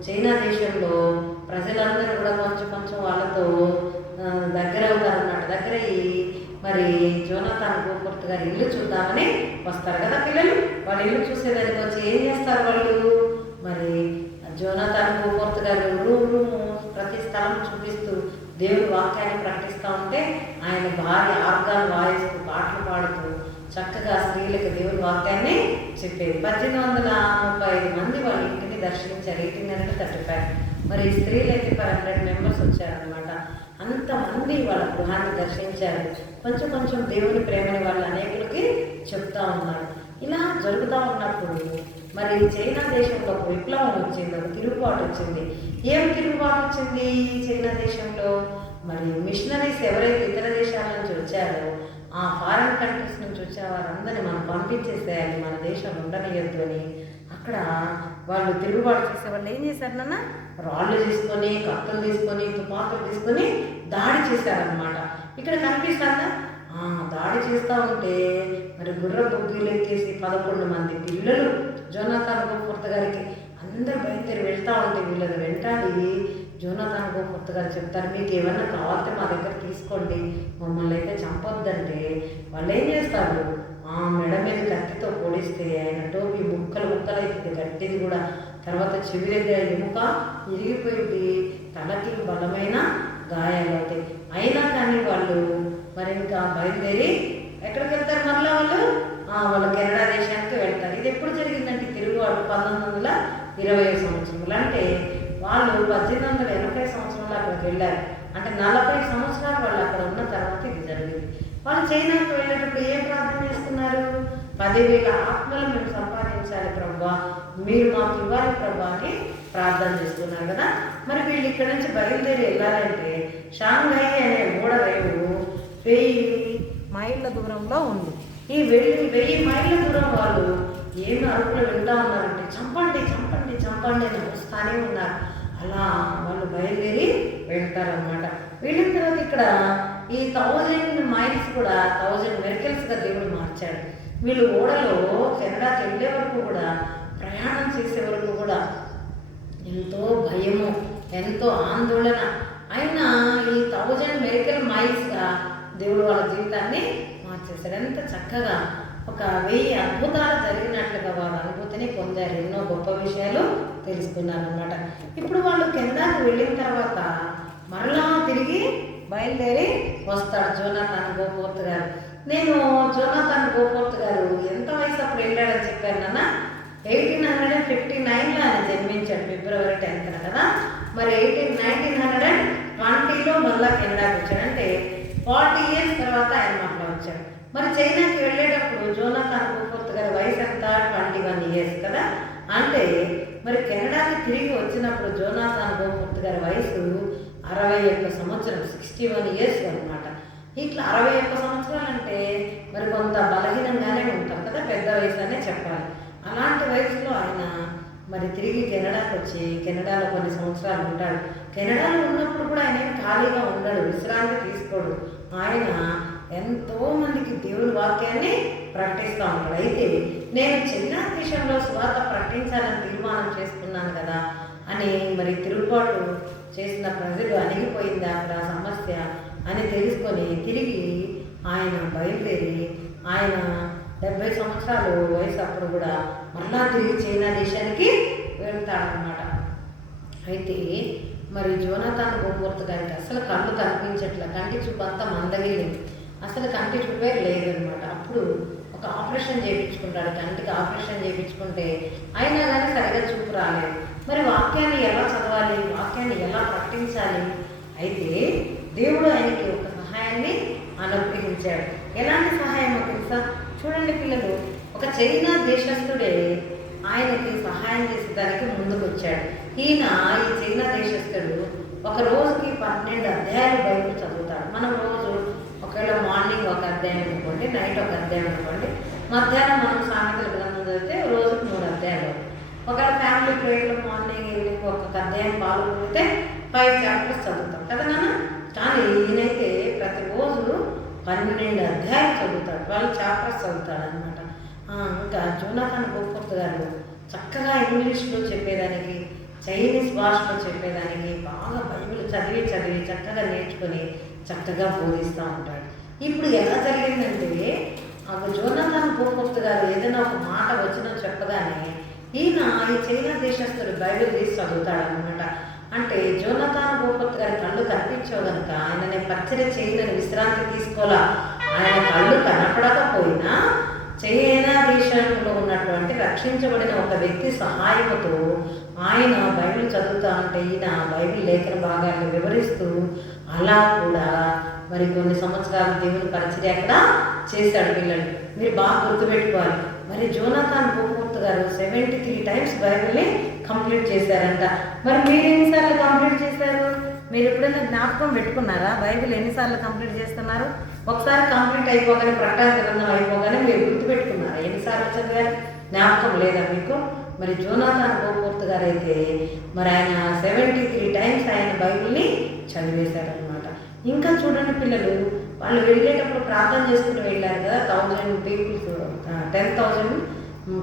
చైనా దేశంలో ప్రజలందరూ కూడా కొంచెం కొంచెం వాళ్ళతో దగ్గర అవుతారన్నమాట. దగ్గరయ్యి మరి జోనాథన్ గోమూర్తి గారి ఇల్లు చూద్దామని వస్తారు కదా పిల్లలు. వాళ్ళ ఇల్లు చూసేదానికి వచ్చి ఏం చేస్తారు వాళ్ళు? మరి జోనాథన్ గోమూర్తి గారు రూము ప్రతి స్థలం చూపిస్తూ దేవుడి వాక్యాన్ని ప్రకటిస్తూ ఉంటే ఆయన భార్య ఆర్గాన్ వాయిస్తూ పాటలు పాడుతూ చక్కగా స్త్రీలకు దేవుడి వాక్యాన్ని చెప్పేది. 1835 మంది వాళ్ళ ఇంటిని దర్శించారు. 1835 మరి స్త్రీలు అయితే 500 మెంబర్స్ వచ్చారనమాట. అంతమంది వాళ్ళ గృహాన్ని దర్శించారు. కొంచెం కొంచెం దేవుని ప్రేమని వాళ్ళు అనేకులకి చెప్తా ఉన్నారు. ఇలా జరుగుతూ ఉన్నప్పుడు మరి చైనా దేశంలో ఒక విప్లవం వచ్చింది, ఒక తిరుగుబాటు వచ్చింది. ఏం తిరుగుబాటు వచ్చింది చైనా దేశంలో? మరి మిషనరీస్ ఎవరైతే ఇతర దేశాల నుంచి వచ్చారో ఆ ఫారెన్ కంట్రీస్ నుంచి వచ్చిన వారందరినీ మనం పంపించేసేయాలి, మన దేశం ఉండనియద్దు అని అక్కడ వాళ్ళు తిరుగుబాటు చేసే వాళ్ళు ఏం చేశారు నాన్న? రాళ్ళు తీసుకొని, కత్తులు తీసుకొని, తుపాకులు తీసుకొని దాడి చేశారనమాట. ఇక్కడ కనిపిస్తుందా? దాడి చేస్తూ ఉంటే మరి గుర్ర బుగ్గీలు ఎక్కేసి 11 మంది పిల్లలు జోనాథన్ గోమూర్తి గారికి అందరు బయలుదేరి వెళ్తూ ఉంటే వీళ్ళని వెంటాడి జోనాథన్ గోమూర్తి గారు చెప్తారు, మీకు ఏమన్నా కావాలంటే మా దగ్గర తీసుకోండి, మమ్మల్ని అయితే చంపొద్దంటే వాళ్ళు ఏం చేస్తారు? మెడ మీద కత్తితో పొడిస్తే ఆయన టోపీ ముక్కలు అవుతుంది, గట్టిది కూడా. తర్వాత చెవి దగ్గర ఎముక ఇరిగిపోయింది, తలకి బలమైన గాయాలు అవుతాయి. అయినా కానీ వాళ్ళు మరి ఇంకా బయలుదేరి ఎక్కడికి వెళ్తారు? మరలా వాళ్ళు కెనడా దేశానికి వెళ్తారు. ఇది ఎప్పుడు జరిగిందంటే తిరుగుబాటు 1920 సంవత్సరంలో. అంటే వాళ్ళు 1880 సంవత్సరంలో అక్కడికి వెళ్ళారు. అంటే 40 సంవత్సరాలు వాళ్ళు అక్కడ ఉన్న తర్వాత ఇది జరిగింది. వాళ్ళు చైనాకి వెళ్ళేటప్పుడు ఏం ప్రార్థన చేస్తున్నారు? 10,000 ఆత్మలు మేము సంపాదించాలి ప్రభా, మీరు మాకు ఇవ్వాలి ప్రభా అని ప్రార్థన చేస్తున్నారు కదా. మరి వీళ్ళు ఇక్కడ నుంచి బయలుదేరి వెళ్ళాలంటే షాంఘై అనే ఓడరేవు 1000 మైళ్ళ దూరంలో ఉంది. ఈ 1000 మైళ్ళ దూరం వాళ్ళు ఏమి అరుపులు వింటూ ఉన్నారంటే చంపండి చంపండి చంపండి అని వస్తానే ఉన్నారు. అలా వాళ్ళు బయలుదేరి వెళ్తారనమాట. వెళ్ళిన తర్వాత ఇక్కడ ఈ 1000 మైల్స్ కూడా 1000 మెరికల్స్గా దేవుడు మార్చాడు. వీళ్ళు ఓడలో కెనడాకి వెళ్ళే వరకు కూడా, ప్రయాణం చేసే వరకు కూడా ఎంతో భయము, ఎంతో ఆందోళన. అయినా ఈ 1000 మెరికల్ మైల్స్గా దేవుడు వాళ్ళ జీవితాన్ని మార్చేశాడు. ఎంత చక్కగా ఒక 1000 అద్భుతాలు జరిగినట్లుగా వారు అనుభూతిని పొందారు. ఎన్నో గొప్ప విషయాలు తెలుసుకున్నారు అనమాట. ఇప్పుడు వాళ్ళు కెనడాకు వెళ్ళిన తర్వాత మరలా తిరిగి బయలుదేరి వస్తాడు జోనాథన్ గోమూర్తి గారు. నేను జోనాథన్ గోమూర్తి గారు ఎంత వయసు అప్పుడు వెళ్ళాడని చెప్పాను నాన్న? 1859లో ఆయన జన్మించాడు, ఫిబ్రవరి 10న కదా. మరి 1920లో మళ్ళా కెనడాకి వచ్చాడు. అంటే 40 years తర్వాత ఆయన మళ్ళీ వచ్చాడు. మరి చైనాకి వెళ్ళేటప్పుడు జోనాథన్ గోమూర్తి గారి వయసు ఎంత? 21 years కదా. అంటే మరి కెనడాకి తిరిగి వచ్చినప్పుడు జోనాథన్ గోమూర్తి గారి వయసు 61 సంవత్సరం, 61 years అనమాట. ఇట్లా 61 సంవత్సరాలు అంటే మరి కొంత బలహీనంగానే ఉంటాం కదా, పెద్ద వయసు అనే చెప్పాలి. అలాంటి వయసులో ఆయన మరి తిరిగి కెనడాకి వచ్చి కెనడాలో కొన్ని సంవత్సరాలు ఉంటాడు. కెనడాలో ఉన్నప్పుడు కూడా ఆయన ఖాళీగా ఉండడు, విశ్రాంతి తీసుకోడు. ఆయన ఎంతో మందికి దేవుని వాక్యాన్ని ప్రకటిస్తూ ఉంటాడు. అయితే నేను చైనా దేశంలో సువార్త ప్రకటించాలని తీర్మానం చేసుకున్నాను కదా అని మరి తిరుగుబాటు చేసిన ప్రజలు అణిగిపోయింది అక్కడ సమస్య అని తెలుసుకొని తిరిగి ఆయన బయలుదేరి ఆయన 70 సంవత్సరాలు వయసు అప్పుడు కూడా మళ్ళా తిరిగి చైనా దేశానికి వెళ్తాడనమాట. అయితే మరి జోనాథన్ బోఫోర్త్ గారికి అసలు కళ్ళు కనిపించట్లే, కంటి చూపు అంతా మందగిలింది, అసలు కంటి చూపే లేదనమాట. అప్పుడు ఒక ఆపరేషన్ చేయించుకుంటాడు, కంటికి ఆపరేషన్ చేయించుకుంటే అయినా కానీ సరిగా చూపు రాలేదు. మరి వాక్యాన్ని ఎలా చదవాలి, వాక్యాన్ని ఎలా ప్రకటించాలి? అయితే దేవుడు ఆయనకి ఒక సహాయాన్ని అనుగ్రహించాడు. ఎలాంటి సహాయమో తెలుసా? చూడండి పిల్లలు, ఒక చైనా దేశస్థుడే ఆయనకి సహాయం చేసేదానికి ముందుకు వచ్చాడు. ఈయన ఈ చైనా దేశస్థుడు ఒక రోజుకి 12 అధ్యాయాలు బైబిల్ చదువుతాడు. మనం రోజు ఒకవేళ మార్నింగ్ ఒక అధ్యాయం అనుకోండి, నైట్ ఒక అధ్యాయం అనుకోండి, మధ్యాహ్నం మనం సామెతల గ్రంథం చదివితే రోజుకి 3 అధ్యాయాలు. ఒకవేళ ఫ్యామిలీ ప్రేయర్లో మార్నింగ్ ఈవినింగ్ ఒక్కొక్క అధ్యాయం పాల్గొనితే 5 చాప్టర్స్ చదువుతాం కదా నాన్న. కానీ ఈయనైతే ప్రతిరోజు 12 అధ్యాయాలు చదువుతాడు, 12 చాప్టర్స్ చదువుతాడు అనమాట. ఇంకా జోనాథన్ బోఫోర్త్ గారు చక్కగా ఇంగ్లీష్లో చెప్పేదానికి, చైనీస్ భాషలో చెప్పేదానికి బాగా బైబిల్ చదివి చక్కగా నేర్చుకొని చక్కగా బోధిస్తూ ఉంటాడు. ఇప్పుడు ఎలా జరిగిందంటే జోనాథన్ బోఫోర్త్ గారు ఏదైనా ఒక మాట వచ్చినా చెప్పగానే ఈయన ఈ చైనా దేశస్తుడు బైబిల్ తీసి చదువుతాడనమాట. అంటే జోనాథన్ బోఫోర్త్ గారి కళ్ళు కనిపించవు కనుక ఆయనని పరిచర్య చేయని విశ్రాంతి తీసుకోవాలా. ఆయన కళ్ళు కనపడకపోయినా చైనా దేశంలో ఉన్నటువంటి రక్షించబడిన ఒక వ్యక్తి సహాయంతో ఆయన బైబిల్ చదువుతా అంటే ఈయన బైబిల్ లేఖన భాగాలను వివరిస్తూ అలా కూడా మరి కొన్ని సంవత్సరాలు దేవుని పరిచర్య అక్కడ చేశాడు. పిల్లలు మీరు బాగా గుర్తుపెట్టుకోవాలి. మరి జోనాథన్ బోఫోర్త్ గారు 73 టైమ్స్ బైబిల్ని కంప్లీట్ చేశారంట. మరి మీరు ఎన్నిసార్లు కంప్లీట్ చేశారు? మీరు ఎప్పుడైనా జ్ఞాపకం పెట్టుకున్నారా? బైబిల్ ఎన్నిసార్లు కంప్లీట్ చేస్తున్నారు? ఒకసారి కంప్లీట్ అయిపోగానే, ప్రకటన గ్రంథం అయిపోగానే మీరు గుర్తుపెట్టుకున్నారా ఎన్నిసార్లు చదివారు? జ్ఞాపకం లేదా మీకు? మరి జోనాథన్ బోఫోర్త్ గారు అయితే మరి ఆయన 73 టైమ్స్ ఆయన బైబిల్ని చదివేశారనమాట. ఇంకా చూడండి పిల్లలు, వాళ్ళు వెళ్ళేటప్పుడు ప్రార్థన చేసుకుని వెళ్ళారు కదా, 1000 పీపుల్స్ 10,000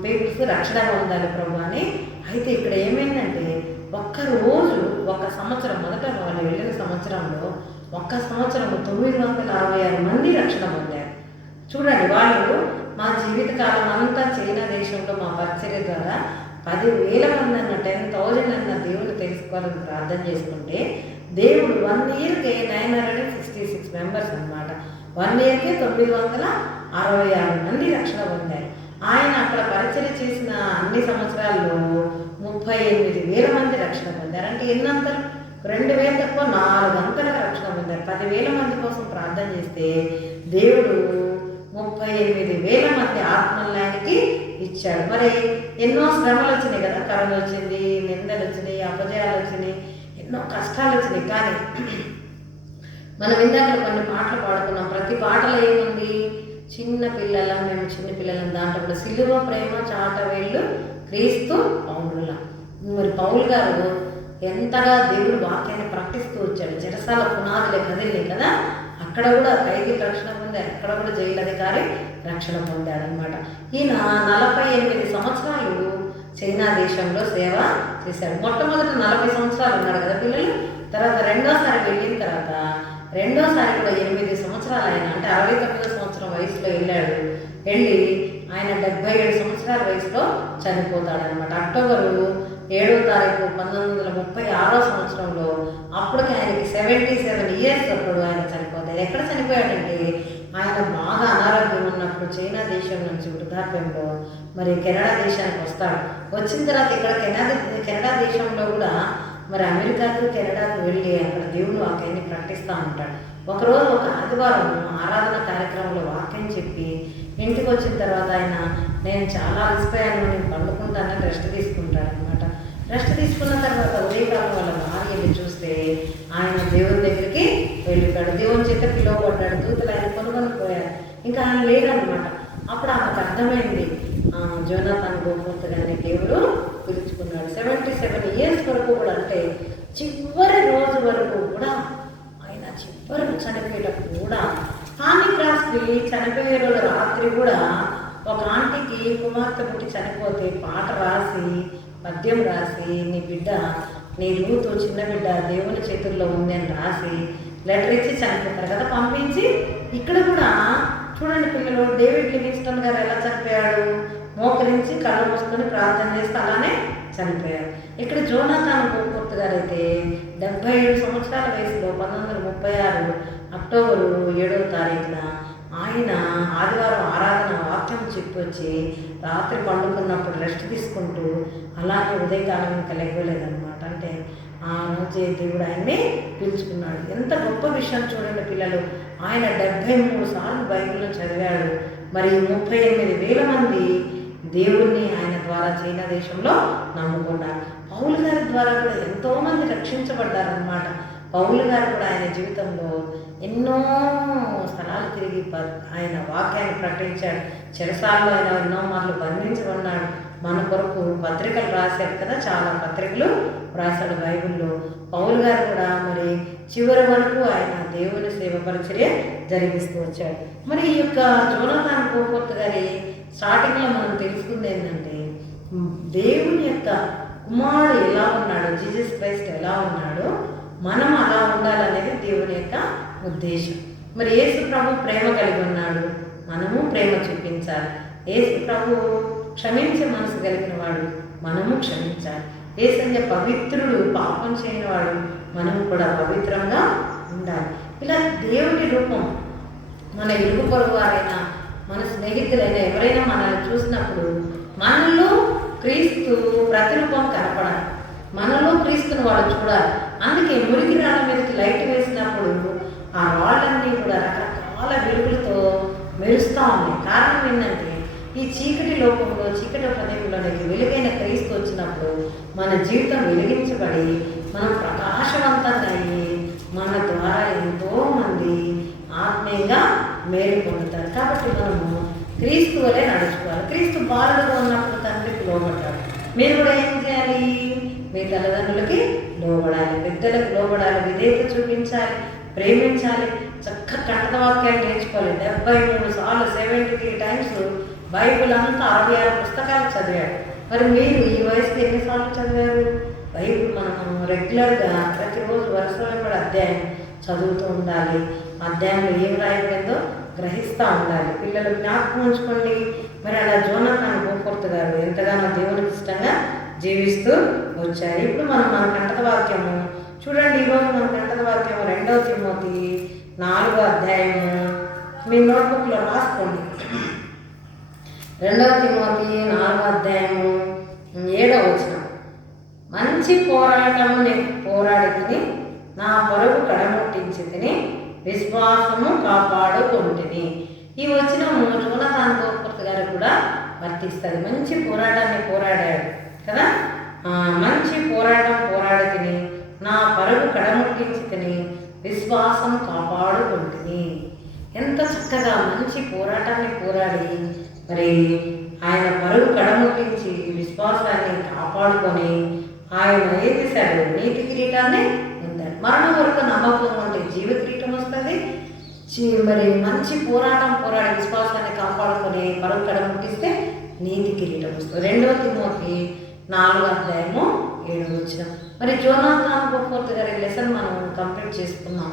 పీపుల్స్ రక్షణ పొందాలి ప్రభు అని. అయితే ఇక్కడ ఏమైందంటే ఒక్కరోజు ఒక సంవత్సరం, మొదట వాళ్ళు వెళ్ళిన సంవత్సరంలో ఒక్క సంవత్సరం 966 మంది రక్షణ పొందారు. చూడండి, వాళ్ళు మా జీవితకాలం అంతా చైనా దేశంలో మా పరిచర్య ద్వారా 10,000 మంది అన్న 10,000 అన్న దేవుడు తెలుసుకోవాలని ప్రార్థన చేసుకుంటే దేవుడు 1 ఇయర్కే 966 మెంబర్స్ అనమాట. 1 ఇయర్కే 966 మంది రక్షణ పొందారు. ఆయన అక్కడ పరిచర్య చేసిన అన్ని సంవత్సరాల్లో 38,000 మంది రక్షణ పొందారు. అంటే ఎన్నంతలు? 2,000 తక్కువ 4 అంతలుగా రక్షణ పొందారు. 10,000 మంది కోసం ప్రార్థన చేస్తే దేవుడు 38,000 మంది ఆత్మల్యానికి ఇచ్చాడు. మరి ఎన్నో శ్రమలు వచ్చినాయి కదా, కరోనా వచ్చింది, నిందలు వచ్చినాయి, అపజయాలు వచ్చినాయి, ఎన్నో కష్టాలు వచ్చినాయి. కానీ మనం ఇందాక కొన్ని పాటలు పాడుకున్నాం. ప్రతి పాటలో ఏముంది? చిన్న పిల్లల, మేము చిన్న పిల్లలం. దాంట్లో కూడా సిలువ ప్రేమ చాటవేళ్ళు క్రీస్తు పౌరుల. మరి పౌలు గారు ఎంతగా దేవుడు వాక్యాన్ని ప్రకటిస్తూ వచ్చాడు. చెరసాల పునాదులే కదిలినాయి కదా, అక్కడ కూడా ఖైదీ రక్షణ పొందారు, అక్కడ కూడా జైలు అధికారి రక్షణ పొందాడనమాట. ఈయన 48 సంవత్సరాలు చైనా దేశంలో సేవ చేశాడు. మొట్టమొదట 40 సంవత్సరాలు ఉన్నారు కదా పిల్లలు. తర్వాత రెండోసారి వెళ్ళిన తర్వాత రెండోసారి కూడా 8 సంవత్సరాలు ఆయన, అంటే 69వ సంవత్సరం వయసులో వెళ్ళాడు. వెళ్ళి ఆయన 77 సంవత్సరాల వయసులో చనిపోతాడనమాట. అక్టోబరు 7వ తారీఖు 1936వ సంవత్సరంలో అప్పటికి ఆయనకి 77 ఇయర్స్ అప్పుడు ఆయన చనిపోతాడు. ఎక్కడ చనిపోయాడంటే ఆయన బాగా అనారోగ్యం ఉన్నప్పుడు చైనా దేశం నుంచి వృద్ధాప్యంలో మరి కెనడా దేశానికి వస్తాడు. వచ్చిన తర్వాత ఇక్కడ కెనడా దేశంలో కూడా మరి అమెరికాకు కెనడాకు వెళ్ళి అక్కడ దేవుని వాక్యాన్ని ప్రకటిస్తూ ఉంటాడు. ఒకరోజు ఒక ఆదివారం ఆరాధన కార్యక్రమంలో వాక్యం చెప్పి ఇంటికి వచ్చిన తర్వాత ఆయన నేను చాలా అలసిపోయాను, నేను పండుకుంటానని రెస్ట్ తీసుకుంటాడు అనమాట. రెస్ట్ తీసుకున్న తర్వాత ఉదయకాలం వాళ్ళ భార్యని చూస్తే ఆయన దేవుని దగ్గరికి వెళ్ళిపోయాడు. దేవుని చేత పిలువబడ్డాడు. దూతలు ఆయన కొనుక్కొని పోయారు. ఇంకా ఆయన లేడనమాట. అప్పుడు ఆమెకు అర్థమైంది, జోనాథన్ బోఫోర్త్ గారిని దేవుడు పిలుచుకున్నాడు. శాస్త్రి చనిపోయే రోజు రాత్రి కూడా ఒక ఆంటీకి కుమార్తె పుట్టి చనిపోతే పాట రాసి పద్యం రాసి నీ బిడ్డ నీ రూతు చిన్న బిడ్డ దేవుని చేతుల్లో ఉంది అని రాసి లెటర్ ఇచ్చి చనిపోతారు కదా, పంపించి. ఇక్కడ కూడా చూడండి పిల్లలు, డేవిడ్ లివింగ్స్టన్ గారు ఎలా చనిపోయాడు? మోకరించి కళ్ళు మూసుకొని ప్రార్థన చేస్తే అలానే చనిపోయారు. ఇక్కడ జోనాథాన్ బోఫోర్త్ గారు అయితే 77 సంవత్సరాల వయసులో 1936 అక్టోబరు 7వ తారీఖున ఆయన ఆదివారం ఆరాధన వాక్యం చెప్పి వచ్చి రాత్రి పండుకున్నప్పుడు రెస్ట్ తీసుకుంటూ అలాగే ఉదయకాలం ఇంకా లెగ్గలేదన్నమాట. అంటే ఆ రోజే దేవుడు ఆయన్ని పిలుచుకున్నాడు. ఎంత గొప్ప విషయం చూడండి పిల్లలు. ఆయన 73 సార్లు బైబిల్లో చదివాడు. మరి 38,000 మంది దేవుణ్ణి ఆయన ద్వారా చైనా దేశంలో నమ్ముకున్నారు. పౌలు గారి ద్వారా కూడా ఎంతోమంది రక్షించబడ్డారన్నమాట. పౌలు గారు కూడా ఆయన జీవితంలో ఎన్నో స్థలాలు తిరిగి ఆయన వాక్యాన్ని ప్రకటించాడు. చెరసాల్లో ఆయన ఎన్నో మార్లు బంధించబడినాడు. మన కొరకు పత్రికలు రాశాడు కదా, చాలా పత్రికలు రాశాడు బైబిల్లో. పౌలు గారు కూడా మరి చివరి వరకు ఆయన దేవుని సేవ పరిచర్య జరిగిస్తూ వచ్చాడు. మరి ఈ యొక్క జోనాథాన్ బోఫోర్త్ గారి స్టార్టింగ్లో మనం తెలుసుకుంది ఏంటంటే, దేవుని యొక్క కుమారుడు ఎలా ఉన్నాడు, జీసస్ క్రైస్ట్ ఎలా ఉన్నాడో మనం అలా ఉండాలనేది దేవుని యొక్క ఉద్దేశం. మరి యేసు ప్రభు ప్రేమ కలిగి ఉన్నాడు, మనము ప్రేమ చూపించాలి. యేసు ప్రభు క్షమించే మనసు కలిగిన వాడు, మనము క్షమించాలి. యేసయ్య పవిత్రుడు, పాపం చేయని వాడు, మనం కూడా పవిత్రంగా ఉండాలి. ఇలా దేవుని రూపం మన ఇరుగు పొరుగు వారైనా మన స్నేహితులైనా ఎవరైనా మనల్ని చూసినప్పుడు మనలో క్రీస్తు ప్రతిరూపం కనపడాలి, మనలో క్రీస్తుని వాడు చూడాలి. అందుకే మురికి రాళ్ళ మీదకి లైట్ వేసినప్పుడు ఆ రాళ్ళన్నీ కూడా రకరకాల వెలుగులతో మెరుస్తూ ఉన్నాయి. కారణం ఏంటంటే ఈ చీకటి లోకంలో, చీకటి హృదయంలోనికి వెలుగైన క్రీస్తు వచ్చినప్పుడు మన జీవితం వెలిగించబడి మనం ప్రకాశవంతంగా అయ్యి మన ద్వారా ఎంతోమంది ఆత్మీయంగా మేలు పొందుతారు. కాబట్టి మనము క్రీస్తు వలె నడుచుకోవాలి. క్రీస్తు బాలుడుగా ఉన్నప్పుడు తండ్రికి లోబడ్డాడు. మీరు కూడా ఏం చేయాలి? మీ తల్లిదండ్రులకి లోబడాలి, పెద్దలకు లోబడాలి, విధేయత చూపించాలి, ప్రేమించాలి. చక్కగా కంఠత వాక్యాలు నేర్చుకోవాలి. 73 సార్లు 73 టైమ్స్ బైబిల్ అంతా 66 పుస్తకాలు చదివాడు. మరి మీరు ఈ వయసుకి ఎన్నిసార్లు చదివారు బైబిల్? మనము రెగ్యులర్గా ప్రతిరోజు వరుసలో అధ్యాయం చదువుతూ ఉండాలి. అధ్యాయంలో ఏం రాయబడిందో గ్రహిస్తూ ఉండాలి. పిల్లలు జ్ఞాపకం ఉంచుకోండి. మరి అలా జోనాథాన్ బోఫోర్త్ గారు ఎంతగానో దేవునికి ఇష్టంగా జీవిస్తూ వచ్చారు. ఇప్పుడు మనం మన కంఠత వాక్యము చూడండి. ఈరోజు మన కంఠత వాక్యము 2వ తిమోతి 4వ అధ్యాయము మీ నోట్బుక్లో రాసుకోండి. 2వ తిమోతి 4వ అధ్యాయము 7వ వచనం. మంచి పోరాటము నేను పోరాడి తిని నా పరుగు కడముట్టించి తిని విశ్వాసము కాపాడుకుంటుని. ఈ వచనము జోనాథాన్ బోఫోర్త్ గారు కూడా వర్తిస్తుంది. మంచి పోరాటాన్ని పోరాడాడు కదా. మంచి పోరాటం పోరాడి తిని నా పరుగు కడముట్టించి తిని విశ్వాసం కాపాడుకుంటుని. ఎంత చక్కగా మంచి పోరాటాన్ని పోరాడి మరి ఆయన పరుగు కడముట్టించి విశ్వాసాన్ని కాపాడుకొని ఆయన ఏం చేశాడు? నీతి కిరీటాన్ని పొందాడు. మరణం వరకు నమ్మకం ఉంటే జీవ కిరీటం వస్తుంది. మరి మంచి పోరాటం పోరాడి విశ్వాసాన్ని కాపాడుకొని పరుగు కడముట్టిస్తే నీతి కిరీటం వస్తుంది. 2వ తిమోతి 4వ అధ్యాయము 7వ వచనం. మరి జోనాథాన్ బోఫోర్త్ గారి లెసన్ మనం కంప్లీట్ చేసుకున్నాం.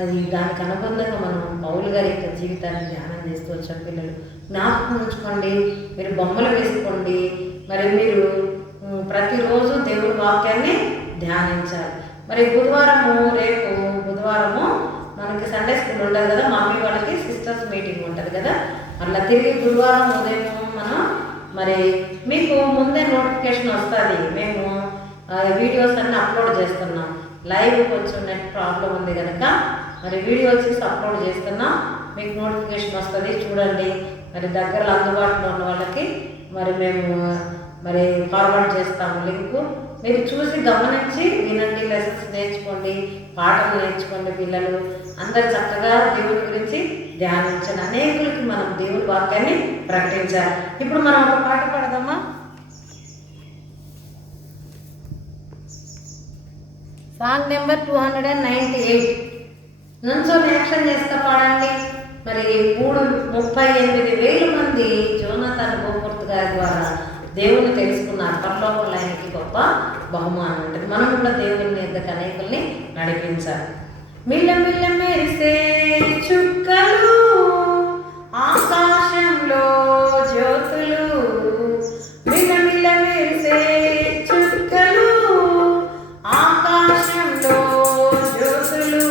అది దానికి అనుబంధంగా మనం పౌలు గారి యొక్క జీవితాన్ని ధ్యానం చేస్తూ వచ్చాం. పిల్లలు జ్ఞాపకం ఉంచుకోండి, మీరు బొమ్మలు వేసుకోండి. మరి మీరు ప్రతిరోజు దేవుడి వాక్యాన్ని ధ్యానించాలి. మరి రేపు బుధవారము మనకి సండే స్కూల్ ఉండదు కదా, మమ్మీ వాళ్ళకి సిస్టర్స్ మీటింగ్ ఉంటుంది కదా. అట్లా తిరిగి గురువారం ఉదయం మనం మరి మీకు ముందే నోటిఫికేషన్ వస్తుంది. మేము వీడియోస్ అన్నీ అప్లోడ్ చేస్తున్నాం. లైవ్ కొంచెం నెట్ ప్రాబ్లం ఉంది కనుక మరి వీడియో వచ్చేసి అప్లోడ్ చేస్తున్నాం. మీకు నోటిఫికేషన్ వస్తుంది, చూడండి. మరి దగ్గరలో అందుబాటులో ఉన్న వాళ్ళకి మరి మేము మరి ఫార్వర్డ్ చేస్తాము లింకు. మీరు చూసి గమనించి వినండి, లెసన్స్ నేర్చుకోండి, పాటలు నేర్చుకోండి. పిల్లలు అందరు చక్కగా దేవుడి గురించి ధ్యానించండి. అనేకులకి మనం దేవుడి వాక్యాన్ని ప్రకటించాలి. ఇప్పుడు మనం ఒక పాట పాడదామా? Song number 298. నుంచో యాక్షన్ చేస్తా పాడండి. మరి 38,000 మంది జోనాథన్ గోపూర్త్ గారి ద్వారా దేవుని తెలుసుకున్నారు. పరలోకంలో ఆయనకి గొప్ప బహుమానం ఉంటుంది. మనం కూడా దేవుని ఎద్దకు అనేకుల్ని నడిపించాలి. మిల్లమిల్ల మెరిసే చుక్కలు, ఆకాశంలో జ్యోతులు, మిల్లమిల్ల మెరిసే చుక్కలు, ఆకాశంలో జ్యోతులు,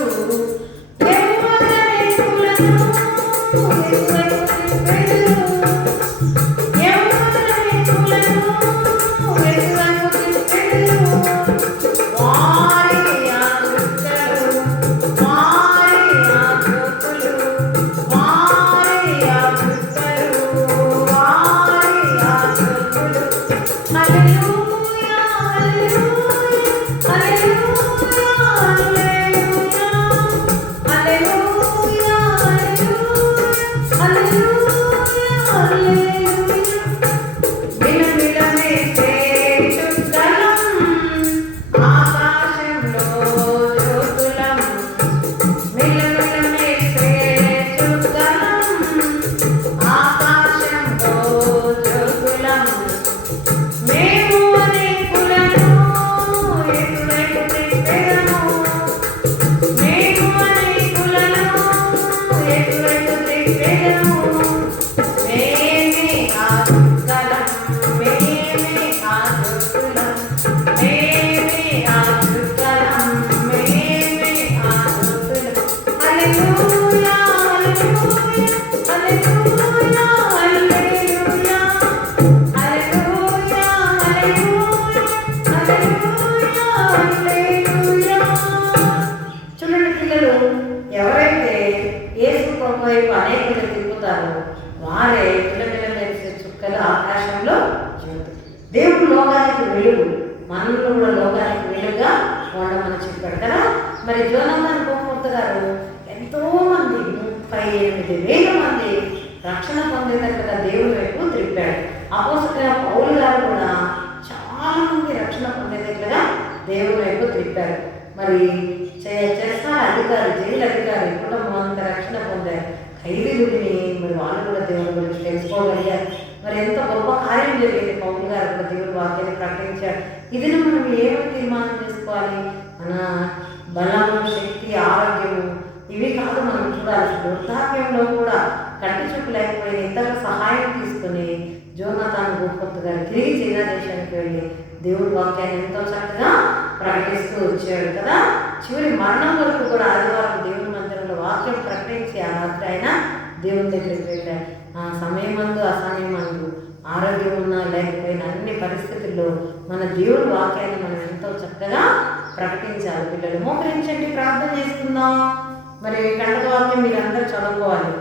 ఎవరైతే యేసు ప్రభు వైపు అనేకులు తిరుగుతారో వారే పిల్లపిల్ల మెరిసే చుక్కలు, ఆకాశంలో జ్యోతి. దేవుడు లోకానికి వెలుగు, మనల్ని కూడా లోకానికి వెలుగుగా ఉండమని చెప్పాడు కదా. మరి జోనాథన్ గోపూర్త్ గారు ఎంతోమంది 38,000 మంది రక్షణ పొందేటట్టుగా దేవుడి వైపు త్రిప్పాడు. అపోస్తలుడైన పౌలు గారు కూడా చాలా మంది రక్షణ పొందేటట్లుగా దేవుడి వైపు త్రిప్పారు. మరి చెరసాల అధికారి, జైలు అధికారి కుటుంబం అంతా రక్షణ పొందారు. ఖైదీలుడిని మరి వాళ్ళు కూడా దేవుడి గురించి తెలుసుకోగలిగారు. మరి ఎంత గొప్ప కార్యం జరిగింది. పౌలు గారు కూడా దేవుడి వాక్యాన్ని ప్రకటించాడు. ఇది మనం ఏమని తీర్మానం చేసుకోవాలి? మన బలము, శక్తి, ఆరోగ్యము ఇవి కాదు మనం చూడాలి. వృద్ధాప్యంలో కూడా కంటి చూపు లేకపోయిన ఇతరుల సహాయం తీసుకుని జోనాథన్ గోపూర్త్ గారు తిరిగి చైనా దేశానికి వెళ్ళి దేవుడి వాక్యాన్ని ఎంతో చక్కగా ప్రకటిస్తూ వచ్చాడు కదా. చివరి మరణం వరకు కూడా ఆదివారం దేవుని మందిరంలో వాక్యం ప్రకటించి ఆ రాత్రి ఆయన దేవుని దగ్గరికి వెళ్ళాడు. ఆ సమయమందు అసమయమందు ఆరోగ్యం ఉన్నా లేకపోయినా అన్ని పరిస్థితుల్లో మన దేవుడి వాక్యాన్ని మనం ఎంతో చక్కగా ప్రకటించాలి. పిల్లలు మోకరించండి, ప్రార్థన చేసుకుందాం. మరి కంటక వాక్యం మీరు అందరూ చదువుకోవాలి.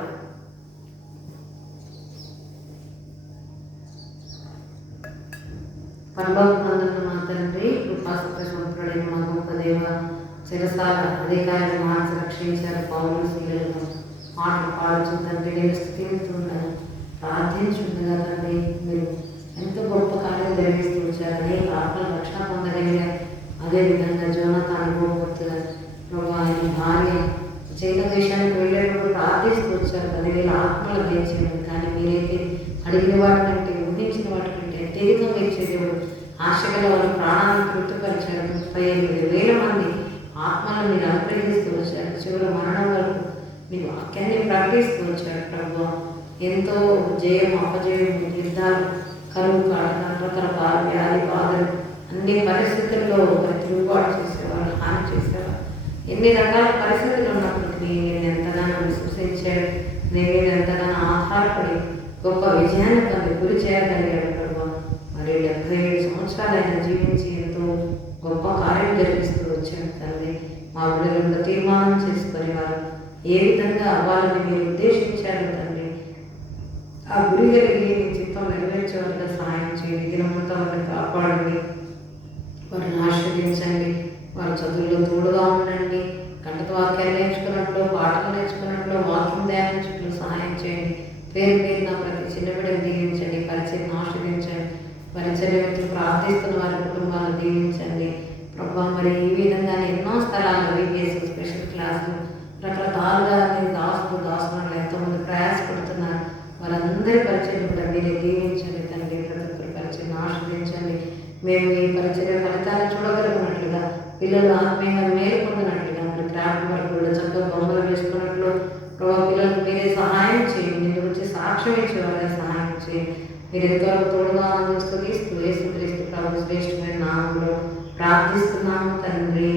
పరలోకమందున్న మా తండ్రి, కృపాసత్య సంపూర్ణుడైన మా గొప్ప దేవ, చెరసాల అధికారులు మార్చి రక్షించారు. పౌరులు శీలను మాటలు పాడుచు తండ్రి నేను స్థితిస్తుంటాను, ప్రార్థించుండగా తండ్రి మీరు ఎంతో గొప్ప కార్యం జరిగిస్తూ వచ్చారు. అనేక ఆత్మలు రక్షణ పొందగలిగారు. అదేవిధంగా జోనాథన్ గోపూర్త్ ప్రభు ఆయన భార్య చైనా దేశానికి వెళ్ళేటప్పుడు ప్రార్థిస్తూ వచ్చారు. 10,000 ఆత్మలు తెచ్చారు. కానీ మీరైతే అడిగిన వాటి కంటే, ఊహించిన వాటి కంటే అత్యధికంగా ఇచ్చేదేవుడు. ఆశగల వారు ప్రాణాలను తృప్తిపరిచారు. 38,000 మంది ఆత్మలను మీరు అనుగ్రహిస్తూ వచ్చారు. చివరి మరణం వరకు మీ వాక్యాన్ని ప్రకటిస్తూ వచ్చారు. ప్రభు ఎంతో జయం, అపజయం, యుద్ధాలు, కరువు, రకరకాల వ్యాధి బాధలు, అన్ని పరిస్థితుల్లో తిరుగుబాటు చేసేవారు, హాని చేసేవారు. ఎన్ని రకాల పరిస్థితులు ఉన్నప్పటికీ నేను ఎంతగానో విశ్వసించాడు. నేను ఎంతగానో ఆధారపడి గొప్ప విజయాన్ని పొంది గురి చేయగలిగాడు. ప్రభు మరి 75 సంవత్సరాలు ఆయన జీవించి ఎంతో గొప్ప కార్యం జరిపిస్తూ వచ్చాడు. తండ్రి మా బిడ్డలు తీర్మానం చేసుకొని వారు ఏ విధంగా అవ్వాలని మీరు ఉద్దేశించారు తండ్రి. ఆ గురి కలిగి మీ చిత్తం నెరవేర్చేవారిగా సహాయం చేయండి. దినమంతా వారిని కాపాడండి, వారిని ఆశీర్వదించండి. వారి చదువుల్లో తోడుగా ఉండండి. కంటక వాక్యాలు నేర్చుకున్నట్లు, పాటలు నేర్చుకున్నట్లు, వాక్యం ధ్యానించుట్లు సహాయం చేయండి. పేరు పేరున ప్రతి చిన్న బిడ్డను దీవించండి. పరిచయం ఆశీర్వదించండి. పరిచర్యతో ప్రార్థిస్తున్న వారి కుటుంబాలను దీవించండి. ప్రభావం మరి ఈ విధంగానే ఎన్నో స్థలాల్లో VBS స్పెషల్ క్లాసులు రకరకాలుగా దాసులు ఎంతోమంది అందరి పరిచయం కూడా మీరే దీవించండి తండ్రి. ప్రతి ఒక్కరి పరిచయం ఆశ్రదించండి. మేము ఈ పరిచయ ఫలితాలను చూడగలిగినట్లుగా, పిల్లలు ఆత్మీయంగా మేలు పొందినట్లుగా, మరి క్రాఫ్ట్ వర్క్ కూడా చక్కగా బొమ్మలు వేసుకున్నట్లు ప్రభావ పిల్లలకు మీరే సహాయం చేయండి. మీరు వచ్చి సాక్ష్యం ఇచ్చేవాళ్ళే సహాయం చేయండి. మీరు ఎంతవరకు తోడుగా స్తుతిస్తూ యేసుక్రీస్తు ప్రభు శ్రేష్టమైన నామంలో ప్రార్థిస్తున్నాము తండ్రి.